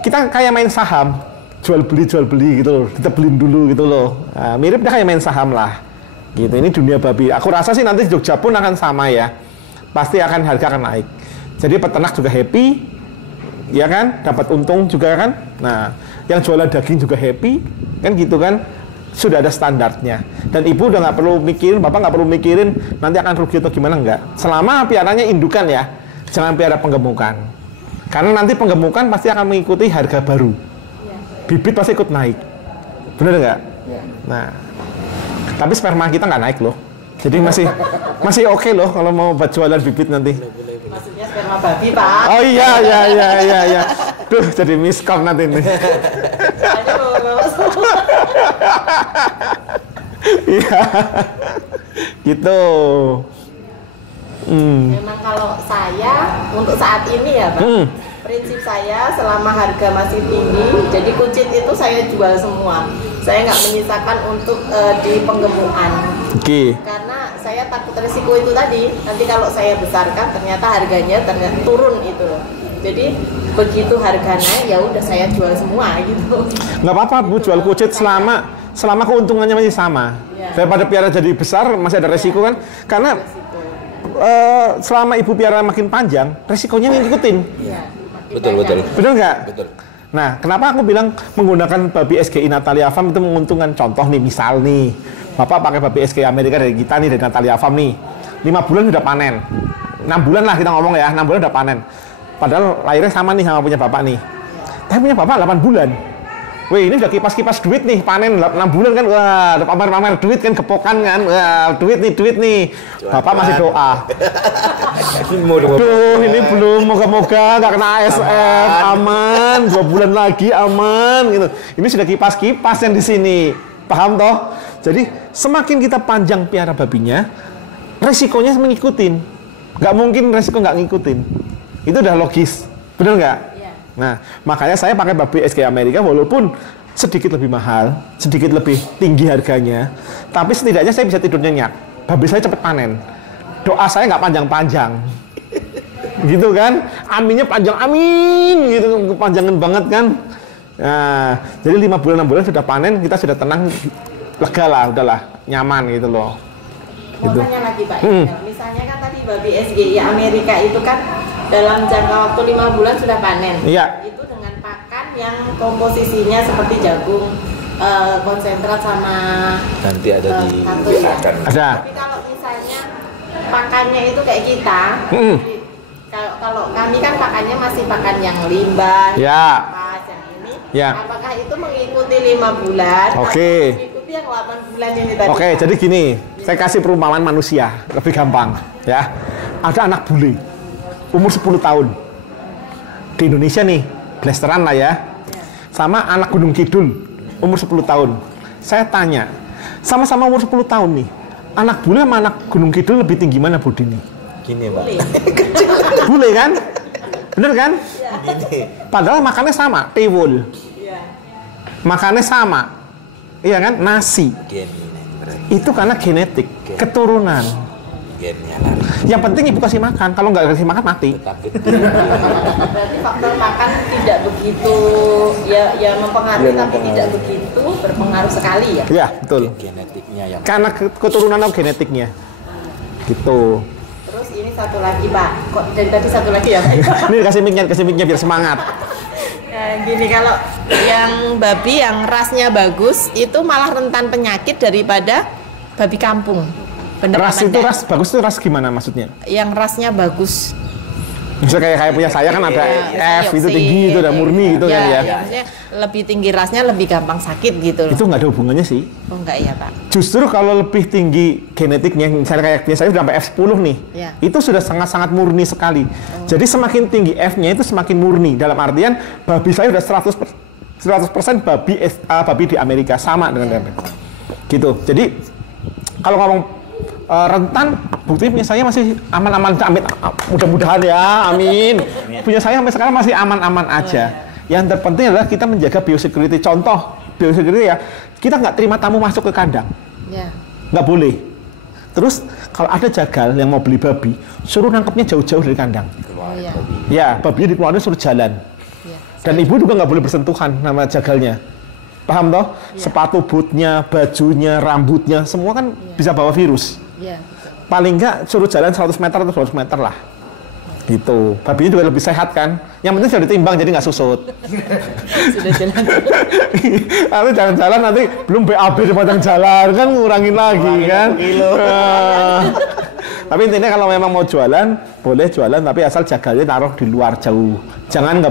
kita kayak main saham. Jual beli gitu loh, ditebelin dulu gitu loh. Nah, miripnya kayak main saham lah. Gitu. Ini dunia babi. Aku rasa sih nanti Jogja pun akan sama ya. Pasti akan harga akan naik. Jadi peternak juga happy, ya kan? Dapat untung juga kan? Nah, yang jualan daging juga happy, kan gitu kan? Sudah ada standarnya. Dan ibu udah nggak perlu mikirin, bapak nggak perlu mikirin nanti akan rugi atau gimana enggak. Selama piaranya indukan ya, jangan piara penggemukan. Karena nanti penggemukan pasti akan mengikuti harga baru. Bibit pasti ikut naik, bener nggak? Ya. Nah, tapi sperma kita nggak naik loh, jadi masih oke loh kalau mau buat jualan bibit nanti. Maksudnya sperma babi, Pak? Oh iya. Duh, jadi miskom nanti nih. Iya, gitu. Memang kalau saya untuk saat ini ya, Pak. Prinsip saya selama harga masih tinggi, jadi kucit itu saya jual semua. Saya nggak menyisakan untuk di penggemukan. Oke. Karena saya takut risiko itu tadi. Nanti kalau saya besarkan ternyata harganya turun itu loh. Jadi begitu harga naik ya udah saya jual semua gitu. Nggak apa-apa Bu, jual kucit selama selama keuntungannya masih sama. Daripada piara jadi besar masih ada resiko kan? Karena selama ibu piara makin panjang, resikonya ngikutin. Betul. Betul nggak? Betul. Nah, kenapa aku bilang menggunakan babi SGI Natalia Farm itu menguntungkan? Contoh nih, misal nih, Bapak pakai babi SGI Amerika dari kita nih, dari Natalia Farm nih, 5 bulan sudah panen. 6 bulan lah kita ngomong ya, 6 bulan udah panen. Padahal lahirnya sama nih sama punya Bapak nih. Tapi punya Bapak 8 bulan. Wih, ini udah kipas-kipas duit nih, panen 6 bulan kan, wah, udah pamer-pamer duit kan, kepokan kan, wah, duit nih. Bapak masih doa. Aduh, ini belum, moga-moga nggak kena ASF, aman, 2 bulan lagi aman, gitu. Ini sudah kipas-kipas yang di sini, paham toh? Jadi semakin kita panjang piara babinya, resikonya mengikutin. Nggak mungkin resiko nggak ngikutin. Itu udah logis, bener nggak? Nah, makanya saya pakai babi SGI Amerika walaupun sedikit lebih mahal, sedikit lebih tinggi harganya, tapi setidaknya saya bisa tidur nyenyak. Babi saya cepat panen. Doa saya nggak panjang-panjang. Gitu kan? Aminnya panjang, amin! Gitu, kepanjangan banget kan? Nah, jadi 5 bulan, 6 bulan sudah panen, kita sudah tenang, lega lah, udahlah, nyaman gitu loh. Mau tanya lagi Pak, misalnya kan tadi babi SGI Amerika itu kan dalam jangka waktu 5 bulan sudah panen. Iya. Itu dengan pakan yang komposisinya seperti jagung konsentrat sama nanti ada di akan. Ada. Tapi kalau misalnya pakannya itu kayak kita, kalau kami kan pakannya masih pakan yang limbah, ya. yang ini. Ya. Apakah itu mengikuti 5 bulan? Oke. Mengikuti yang 8 bulan ini tadi. Oke, jadi gini, saya kasih perumpamaan manusia, lebih gampang, ya. Ada anak bule. Umur 10 tahun di Indonesia nih, blasteran lah ya, sama anak Gunung Kidul umur 10 tahun. Saya tanya, sama-sama umur 10 tahun nih, anak bule sama anak Gunung Kidul lebih tinggi mana bodi nih? Gini Pak. Bule kan? Bener kan? Gini. Padahal makannya sama, tiwul. Makannya sama, iya kan? Nasi. Itu karena genetik, keturunan. Gennya lah. Yang penting ibu kasih makan, kalau nggak kasih makan mati. Berarti faktor makan tidak begitu ya mempengaruhi, tapi tidak begitu berpengaruh sekali ya. Iya, betul. Genetiknya yang Karena keturunan atau genetiknya. Gitu. Terus ini satu lagi Pak, kok dari tadi satu lagi ya Pak? Ini kasih mic-nya biar semangat. Gini, kalau yang babi yang rasnya bagus itu malah rentan penyakit daripada babi kampung. Bener Ras itu ras bagus itu ras gimana maksudnya? Yang rasnya bagus. Misalnya kayak punya saya kan ada F itu tinggi itu udah murni gitu kan ya. Maksudnya lebih tinggi rasnya lebih gampang sakit gitu loh. Itu nggak ada hubungannya sih. Oh enggak ya Pak. Justru kalau lebih tinggi genetiknya, misalnya kayak punya saya udah sampai F10 nih, itu sudah sangat-sangat murni sekali. Jadi semakin tinggi F-nya itu semakin murni. Dalam artian babi saya udah 100% babi di Amerika sama dengan gitu. Jadi kalau ngomong rentan, bukti punya saya masih aman-aman, amin, mudah-mudahan ya, amin. Punya saya sampai sekarang masih aman-aman aja. Yang terpenting adalah kita menjaga biosecurity. Contoh biosecurity ya, kita nggak terima tamu masuk ke kandang, nggak boleh. Terus kalau ada jagal yang mau beli babi, suruh nangkepnya jauh-jauh dari kandang. Ya, babinya dikeluarin suruh jalan. Dan ibu juga nggak boleh bersentuhan sama jagalnya. Paham toh? Sepatu bootnya, bajunya, rambutnya, semua kan bisa bawa virus. Paling nggak suruh jalan 100 meter atau 200 meter lah. Gitu. Babinya juga lebih sehat kan. Yang penting sudah ditimbang jadi nggak susut. Sudah jalan. Nanti jalan-jalan nanti belum BAB di padang jalan kan ngurangin lagi kan. Tapi intinya kalau memang mau jualan, boleh jualan tapi asal jagalnya taruh di luar jauh. Jangan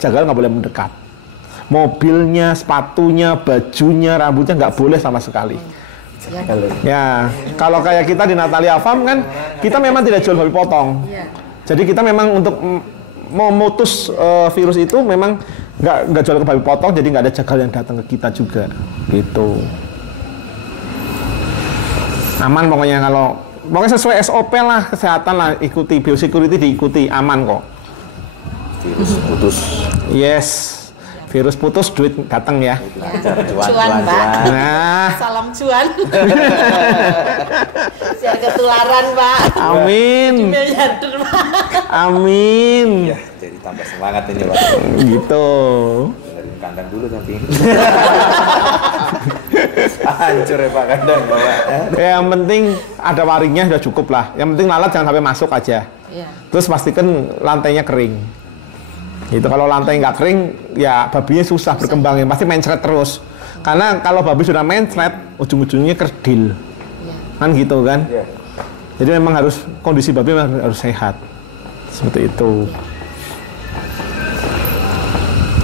jagal nggak boleh mendekat. Mobilnya, sepatunya, bajunya, rambutnya nggak boleh sama sekali. Ya, kalau kayak kita di Natalia Farm kan, kita memang tidak jual babi potong. Jadi kita memang untuk memutus virus itu memang nggak jual ke babi potong, jadi nggak ada jagal yang datang ke kita juga, gitu. Aman pokoknya pokoknya sesuai SOP lah, kesehatan lah, ikuti biosecurity diikuti, aman kok. Virus putus. Yes. Virus putus, duit datang ya. Cuan, Pak. Nah. Salam cuan. Biar ketularan, Pak. Amin. Miliarder, Pak. Amin. Ya, jadi tambah semangat ini, Pak. Gitu. Dari kandang dulu tapi. Hancur ya Pak kandang Bapak. Yang penting ada waringnya sudah cukup lah. Yang penting lalat jangan sampai masuk aja. Iya. Terus pastikan lantainya kering. Itu kalau lantai nggak kering, ya babinya susah berkembangnya, pasti mencret terus. Karena kalau babi sudah mencret, ujung-ujungnya kerdil. Kan gitu kan? Jadi memang harus kondisi babi memang harus sehat. Seperti itu.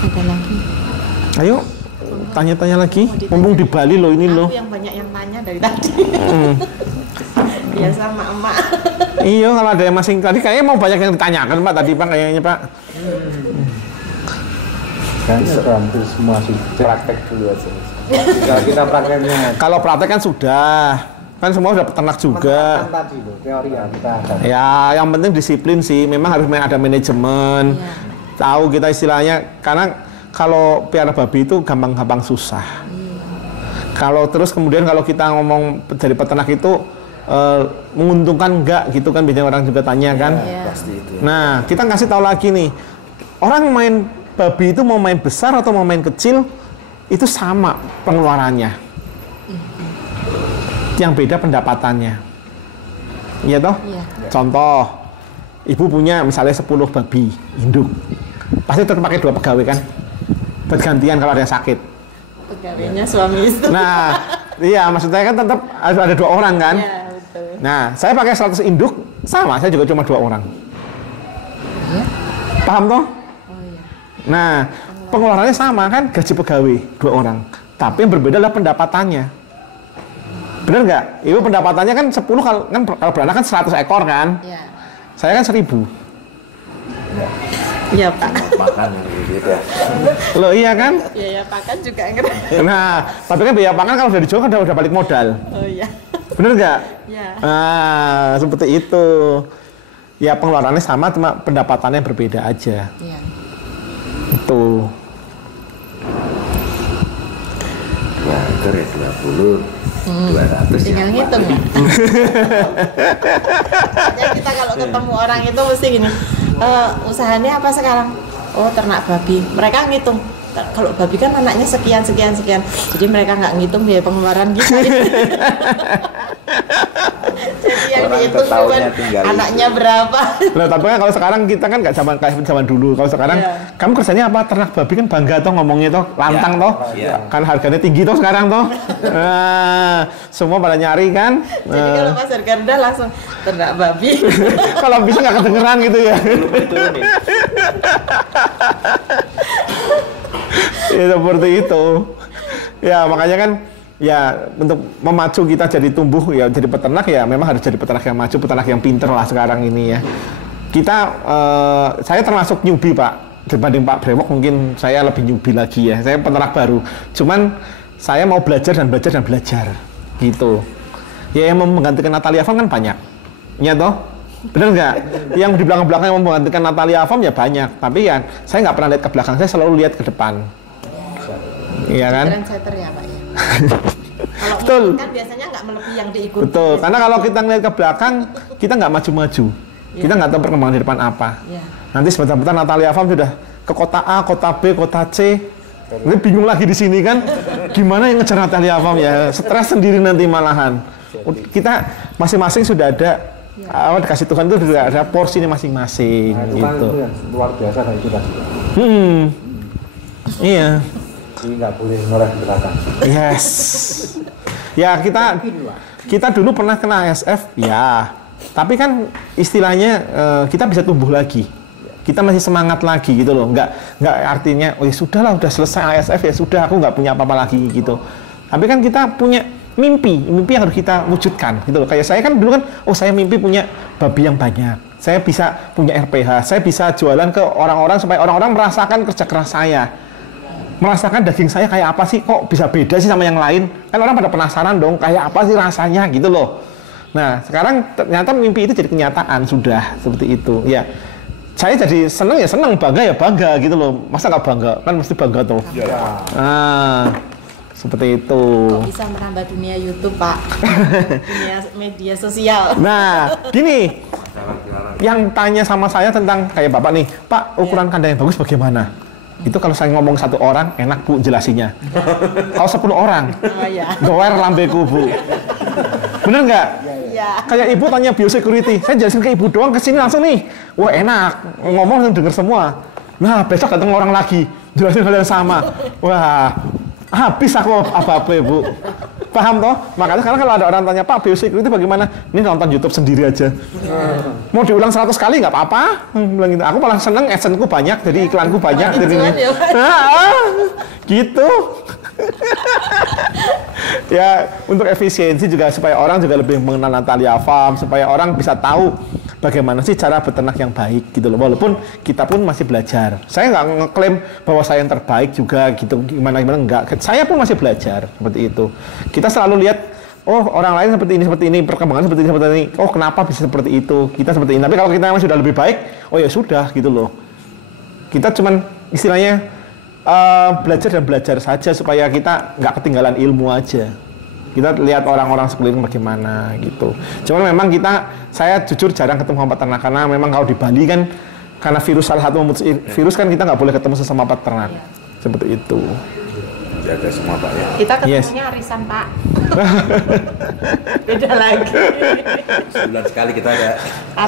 Ada lagi. Ayo, tanya-tanya lagi. Mumpung di Bali loh ini loh. Aku yang banyak yang tanya dari tadi. Ya sama emak. Iya, kalau ada yang masing tadi kayaknya mau banyak yang ditanyakan Pak tadi Pak kayaknya Pak. Kan hampir semua sudah praktek dulu aja. Kalau kita prakteknya. Kalau praktek kan sudah. Kan semua udah peternak juga. Tadi loh, teori ya kita ada. Ya, yang penting disiplin sih. Memang harus ada manajemen. Tahu kita istilahnya. Karena kalau piara babi itu gampang-gampang susah. Kalau terus kemudian kalau kita ngomong jadi peternak itu menguntungkan enggak gitu kan biasanya orang juga tanya kan. Pasti itu. Nah, kita kasih tahu lagi nih. Orang main babi itu mau main besar atau mau main kecil itu sama pengeluarannya. Yang beda pendapatannya. Iya toh? Iya. Contoh, ibu punya misalnya 10 babi induk. Pasti terpakai 2 pegawai kan? Bergantian kalau ada yang sakit. Pegawainya suami istri. Nah, iya maksudnya kan tetap harus ada 2 orang kan? Iya, betul. Nah, saya pakai 100 induk, sama, saya juga cuma 2 orang. Iya. Paham toh? Oh iya. Nah, pengeluarannya sama kan, gaji pegawai 2 orang. Tapi yang berbeda adalah pendapatannya. Bener nggak? Ibu pendapatannya kan 10 kalau beranak kan 100 ekor kan? Iya. Saya kan 1000. Iya Pak. Makan gitu ya. Loh iya kan? Biaya pakan juga ngerti. Nah, tapi kan biaya pakan kalau udah dijual kan udah balik modal. Oh iya. Bener nggak? Iya. Nah, seperti itu. Ya pengeluarannya sama, cuma pendapatannya berbeda aja. Iya. Itu. Ya, itu ya 20. 200 Tinggal ngitung ya. Makanya kita kalau ketemu orang itu mesti gini, usahanya apa sekarang? Oh ternak babi. Mereka ngitung. Kalau babi kan anaknya sekian. Jadi mereka nggak ngitung biaya pengeluaran kita. Jadi yang dihitung cuma anaknya berapa. Nah, tapi kan kalau sekarang kita kan nggak kayak zaman dulu. Kalau sekarang kamu kerjanya apa? Ternak babi kan bangga toh ngomongnya toh, lantang toh. Kan harganya tinggi toh sekarang toh. Semua pada nyari kan. Jadi kalau pas harga rendah langsung ternak babi. Kalau bisa nggak kedengeran gitu ya. Ya seperti itu. Ya makanya kan ya untuk memacu kita jadi tumbuh ya jadi peternak ya memang harus jadi peternak yang maju, peternak yang pinter lah sekarang ini ya. Kita saya termasuk newbie Pak, dibanding Pak Brewok mungkin saya lebih newbie lagi ya. Saya peternak baru. Cuman saya mau belajar gitu. Ya yang mau menggantikan Natalia Farm kan banyak. Ya toh? Bener nggak? Yang di belakang-belakang yang mau menggantikan Natalia Farm ya banyak. Tapi ya saya nggak pernah lihat ke belakang, saya selalu lihat ke depan. Iya kan? Trendsetter ya Pak ya. Kalau Betul. kan biasanya nggak melebihi yang diikuti. Betul, karena kalau kita ngeliat ke belakang, kita nggak maju-maju. Kita nggak tahu perkembangan di depan apa. Nanti sebentar-bentar Natalia Farm sudah ke kota A, kota B, kota C. Ini bingung lagi di sini kan, gimana yang ngejar Natalia Farm ya? Stres sendiri nanti malahan. Kita masing-masing sudah ada, dikasih Tuhan itu sudah ada porsinya masing-masing. Nah, itu gitu. kan itu luar biasa kayak itu tadi. Iya. Jadi nggak boleh noleh di belakang. Yes. Ya kita dulu pernah kena ASF, ya. Tapi kan istilahnya kita bisa tumbuh lagi. Kita masih semangat lagi gitu loh. Nggak artinya, oh ya sudahlah, udah selesai ASF ya sudah, aku nggak punya apa-apa lagi gitu. Tapi kan kita punya mimpi yang harus kita wujudkan gitu loh. Kayak saya kan dulu kan, oh saya mimpi punya babi yang banyak. Saya bisa punya RPH, saya bisa jualan ke orang-orang supaya orang-orang merasakan kerja keras saya. Merasakan daging saya kayak apa sih, kok bisa beda sih sama yang lain. Kan orang pada penasaran dong, kayak apa sih rasanya gitu loh. Nah, sekarang ternyata mimpi itu jadi kenyataan sudah seperti itu. Ya, saya jadi seneng ya seneng, bangga ya bangga gitu loh. Masa nggak bangga? Kan mesti bangga tuh. Nah, seperti itu. Kok bisa merambah dunia YouTube Pak? Dunia media sosial. Nah, gini. Yang tanya sama saya tentang kayak Bapak nih, Pak ukuran kandang yang bagus bagaimana? Itu kalau saya ngomong 1 orang, enak Bu jelasinya. Kalau 10 orang, gower lambeku Bu. Bener nggak? Iya. Kayak ibu tanya biosecurity, saya jelasin ke ibu doang, kesini langsung nih. Wah enak, ngomong langsung denger semua. Nah besok datang orang lagi, jelasin hal yang sama. Wah, habis aku apa-apa Bu. Paham toh? Makanya sekarang kalau ada orang tanya, Pak biosecurity bagaimana? Ini nonton YouTube sendiri aja. Mau diulang 100 kali nggak apa-apa. Bilang gitu. Aku malah seneng, adsense-ku banyak, jadi iklanku banyak. Jadinya. Gitu. Ya untuk efisiensi juga supaya orang juga lebih mengenal Natalia Farm, supaya orang bisa tahu bagaimana sih cara beternak yang baik gitu loh. Walaupun kita pun masih belajar. Saya nggak ngeklaim bahwa saya yang terbaik juga gitu, gimana enggak. Saya pun masih belajar seperti itu. Kita selalu lihat, oh orang lain seperti ini, perkembangan seperti ini. Oh kenapa bisa seperti itu? Kita seperti ini. Tapi kalau kita memang sudah lebih baik, oh ya sudah gitu loh. Kita cuman istilahnya belajar dan belajar saja supaya kita nggak ketinggalan ilmu aja. Kita lihat orang-orang sekeliling bagaimana gitu. Cuman memang saya jujur jarang ketemu sama peternak karena memang kalau di Bali kan karena virus salah satu memutus virus kan kita nggak boleh ketemu sesama peternak. Seperti itu. Jaga semua Pak ya. Kita ketemunya arisan Pak. Beda lagi. Sebulan sekali kita ada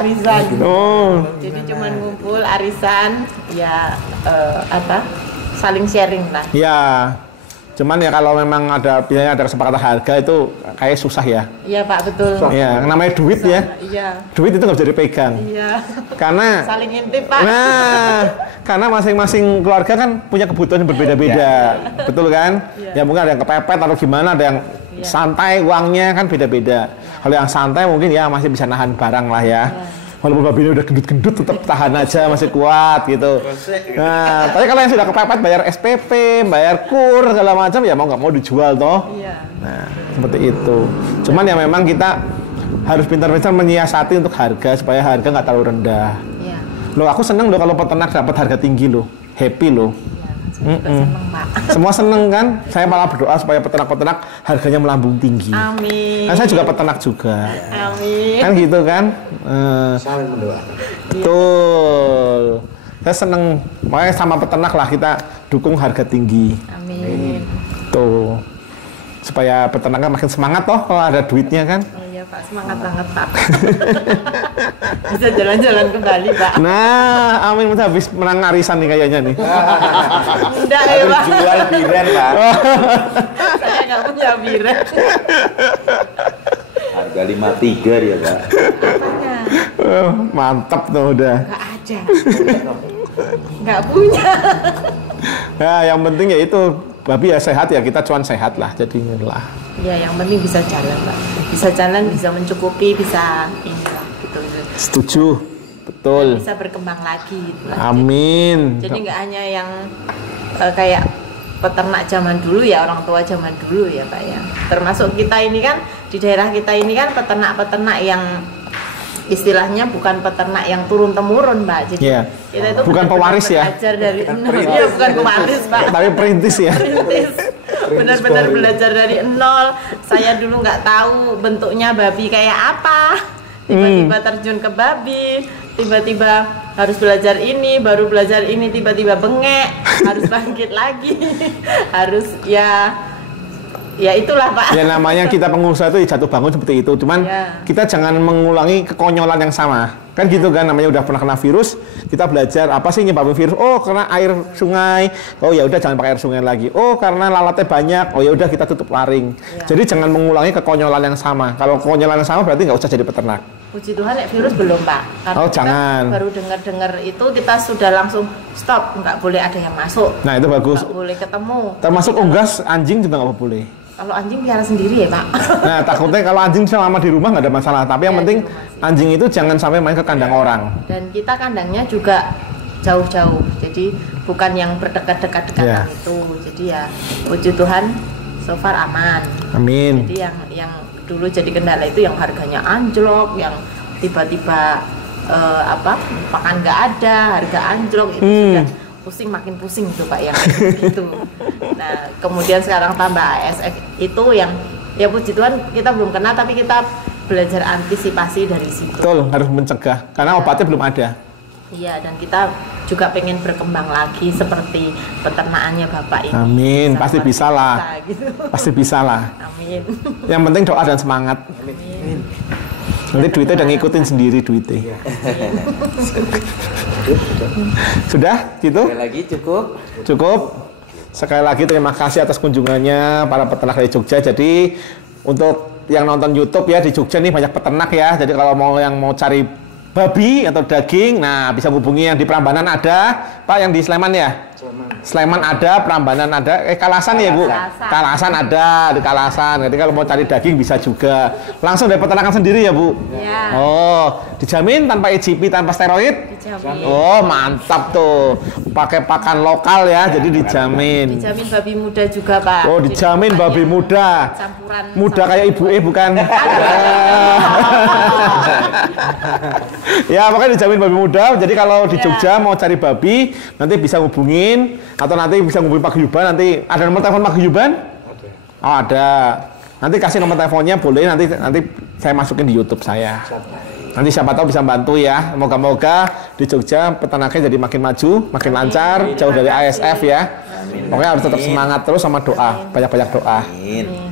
arisan. Oh. Jadi cuman ngumpul arisan ya saling sharing lah. Ya, cuman ya kalau memang biasanya ada kesepakatan harga itu kayak susah ya. Iya Pak, betul. Iya, namanya duit susah. Ya. Iya. Duit itu nggak bisa dipegang. Iya. Karena saling intip Pak. Nah, karena masing-masing keluarga kan punya kebutuhan yang berbeda-beda, betul kan? Ya mungkin ada yang kepepet atau gimana, ada yang santai uangnya kan beda-beda. Kalau yang santai mungkin ya masih bisa nahan barang lah ya. Walaupun babinya udah gendut-gendut tetap tahan aja, masih kuat gitu. Nah, tapi kalau yang sudah kepepet bayar SPP, bayar kur segala macam ya mau nggak mau dijual toh. Nah, seperti itu. Cuman ya memang kita harus pintar-pintar menyiasati untuk harga supaya harga nggak terlalu rendah. Loh, aku seneng loh kalau peternak dapat harga tinggi loh, happy loh. Seneng, Pak. Semua seneng kan? Saya malah berdoa supaya peternak-peternak harganya melambung tinggi. Amin. Kan saya juga peternak juga. Amin. Kan gitu kan? Saling mendoakan. Betul. Saya seneng, makanya sama peternak lah kita dukung harga tinggi. Amin. Tuh. Supaya peternaknya makin semangat toh kalau ada duitnya kan? Iya Pak, semangat banget Pak. Bisa jalan-jalan ke Bali Pak. Nah, amin, udah habis menang arisan nih kayaknya nih. Udah ya Pak. jual biren Pak. Saya nggak punya biren. Harga 53 dia Pak. Mantap tuh udah. Nggak ada. Nggak punya. Ya, yang penting ya itu babi ya sehat ya, kita cuan sehat lah jadinya lah. Ya, yang penting bisa jalan Pak. Bisa jalan, bisa mencukupi, bisa inilah gitu. Setuju, betul. Bisa berkembang lagi. Gitu lah. Amin. Jadi nggak hanya yang kayak peternak zaman dulu ya, orang tua zaman dulu ya Pak ya. Termasuk kita ini kan di daerah kita ini kan peternak-peternak yang istilahnya bukan peternak yang turun temurun Mbak. Jadi kita itu bukan pewaris ya. Belajar dari nol. Iya, bukan pewaris Pak. Tapi perintis ya. Perintis. Benar-benar belajar dari nol. Saya dulu nggak tahu bentuknya babi kayak apa. Tiba-tiba terjun ke babi, tiba-tiba harus belajar ini, baru belajar ini, tiba-tiba bengek, harus bangkit lagi, harus ya itulah Pak. Ya namanya kita pengusaha itu jatuh bangun seperti itu. Cuman kita jangan mengulangi kekonyolan yang sama. Kan gitu kan, namanya udah pernah kena virus, kita belajar apa sih nyebabin virus. Oh, karena air sungai. Oh ya udah jangan pakai air sungai lagi. Oh, karena lalatnya banyak. Oh ya udah kita tutup laring. Jadi jangan mengulangi kekonyolan yang sama. Kalau kekonyolan yang sama berarti nggak usah jadi peternak. Puji Tuhan virus belum Pak. Karena kita jangan. Baru dengar-dengar itu kita sudah langsung stop, nggak boleh ada yang masuk. Nah itu bagus. Nggak boleh ketemu. Termasuk unggas anjing juga nggak boleh. Kalau anjing biara sendiri ya Pak. Nah takutnya kalau anjing selama di rumah nggak ada masalah. Tapi yang penting anjing itu jangan sampai main ke kandang orang. Dan kita kandangnya juga jauh-jauh. Jadi bukan yang berdekat-dekat-dekatan itu. Jadi ya puji Tuhan so far aman. Amin. Jadi yang dulu jadi kendala itu yang harganya anjlok, yang tiba-tiba pakan nggak ada, harga anjlok itu sudah pusing, makin pusing gitu Pak yang itu. Nah kemudian sekarang tambah ASF itu yang ya puji Tuhan kita belum kena, tapi kita belajar antisipasi dari situ. Betul, harus mencegah karena obatnya belum ada. Iya, dan kita juga pengen berkembang lagi seperti peternakannya Bapak ini. Amin, pasti bisa lah. Gitu. Pasti bisa lah. Amin. Yang penting doa dan semangat. Amin. Nanti duitnya udah ngikutin sendiri duitnya. Sudah gitu? Sekali lagi cukup. Cukup. Sekali lagi terima kasih atas kunjungannya para peternak dari Jogja. Jadi untuk yang nonton YouTube ya, di Jogja nih banyak peternak ya. Jadi kalau mau cari babi atau daging, nah bisa hubungi yang di Prambanan ada, Pak, yang di Sleman ya? Sleman ada, Prambanan ada, Kalasan ya Bu? Kalasan ada, di Kalasan. Jadi kalau mau cari daging bisa juga. Langsung dari peternakan sendiri ya Bu? Ya. Oh, dijamin tanpa EGP, tanpa steroid? Dijamin. Oh, mantap tuh. Pakai pakan lokal ya, jadi dijamin. Dijamin babi muda juga Pak. Oh, dijamin jadi, babi muda. Campuran. Muda kayak ibu bukan? Ya, makanya dijamin babi muda. Jadi kalau di Jogja mau cari babi, nanti bisa hubungin atau nanti bisa hubungin Pak Guyuban. Nanti ada nomor telepon Pak Guyuban? Ada. Oh, ada. Nanti kasih nomor teleponnya, boleh nanti saya masukin di YouTube saya. Nanti siapa tahu bisa bantu ya. Moga-moga di Jogja peternaknya jadi makin maju, makin lancar, jauh dari ASF ya. Pokoknya harus tetap semangat terus sama doa, banyak-banyak doa.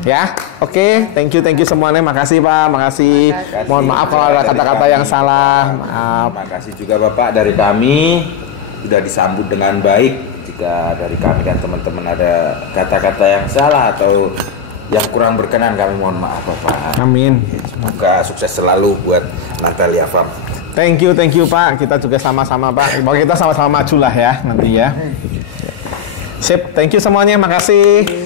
Ya, oke, thank you semuanya. Makasih Pak, makasih. Mohon maaf kalau ada kata-kata yang salah. Maaf. Terima kasih juga Bapak dari kami sudah disambut dengan baik. Jika dari kami dan teman-teman ada kata-kata yang salah atau yang kurang berkenan, kami mohon maaf Bapak. Amin. Semoga sukses selalu buat Natalia Farm. Thank you Pak. Kita juga sama-sama Pak. Pokoknya kita sama-sama maju lah ya nanti ya. Sip, thank you semuanya. Makasih.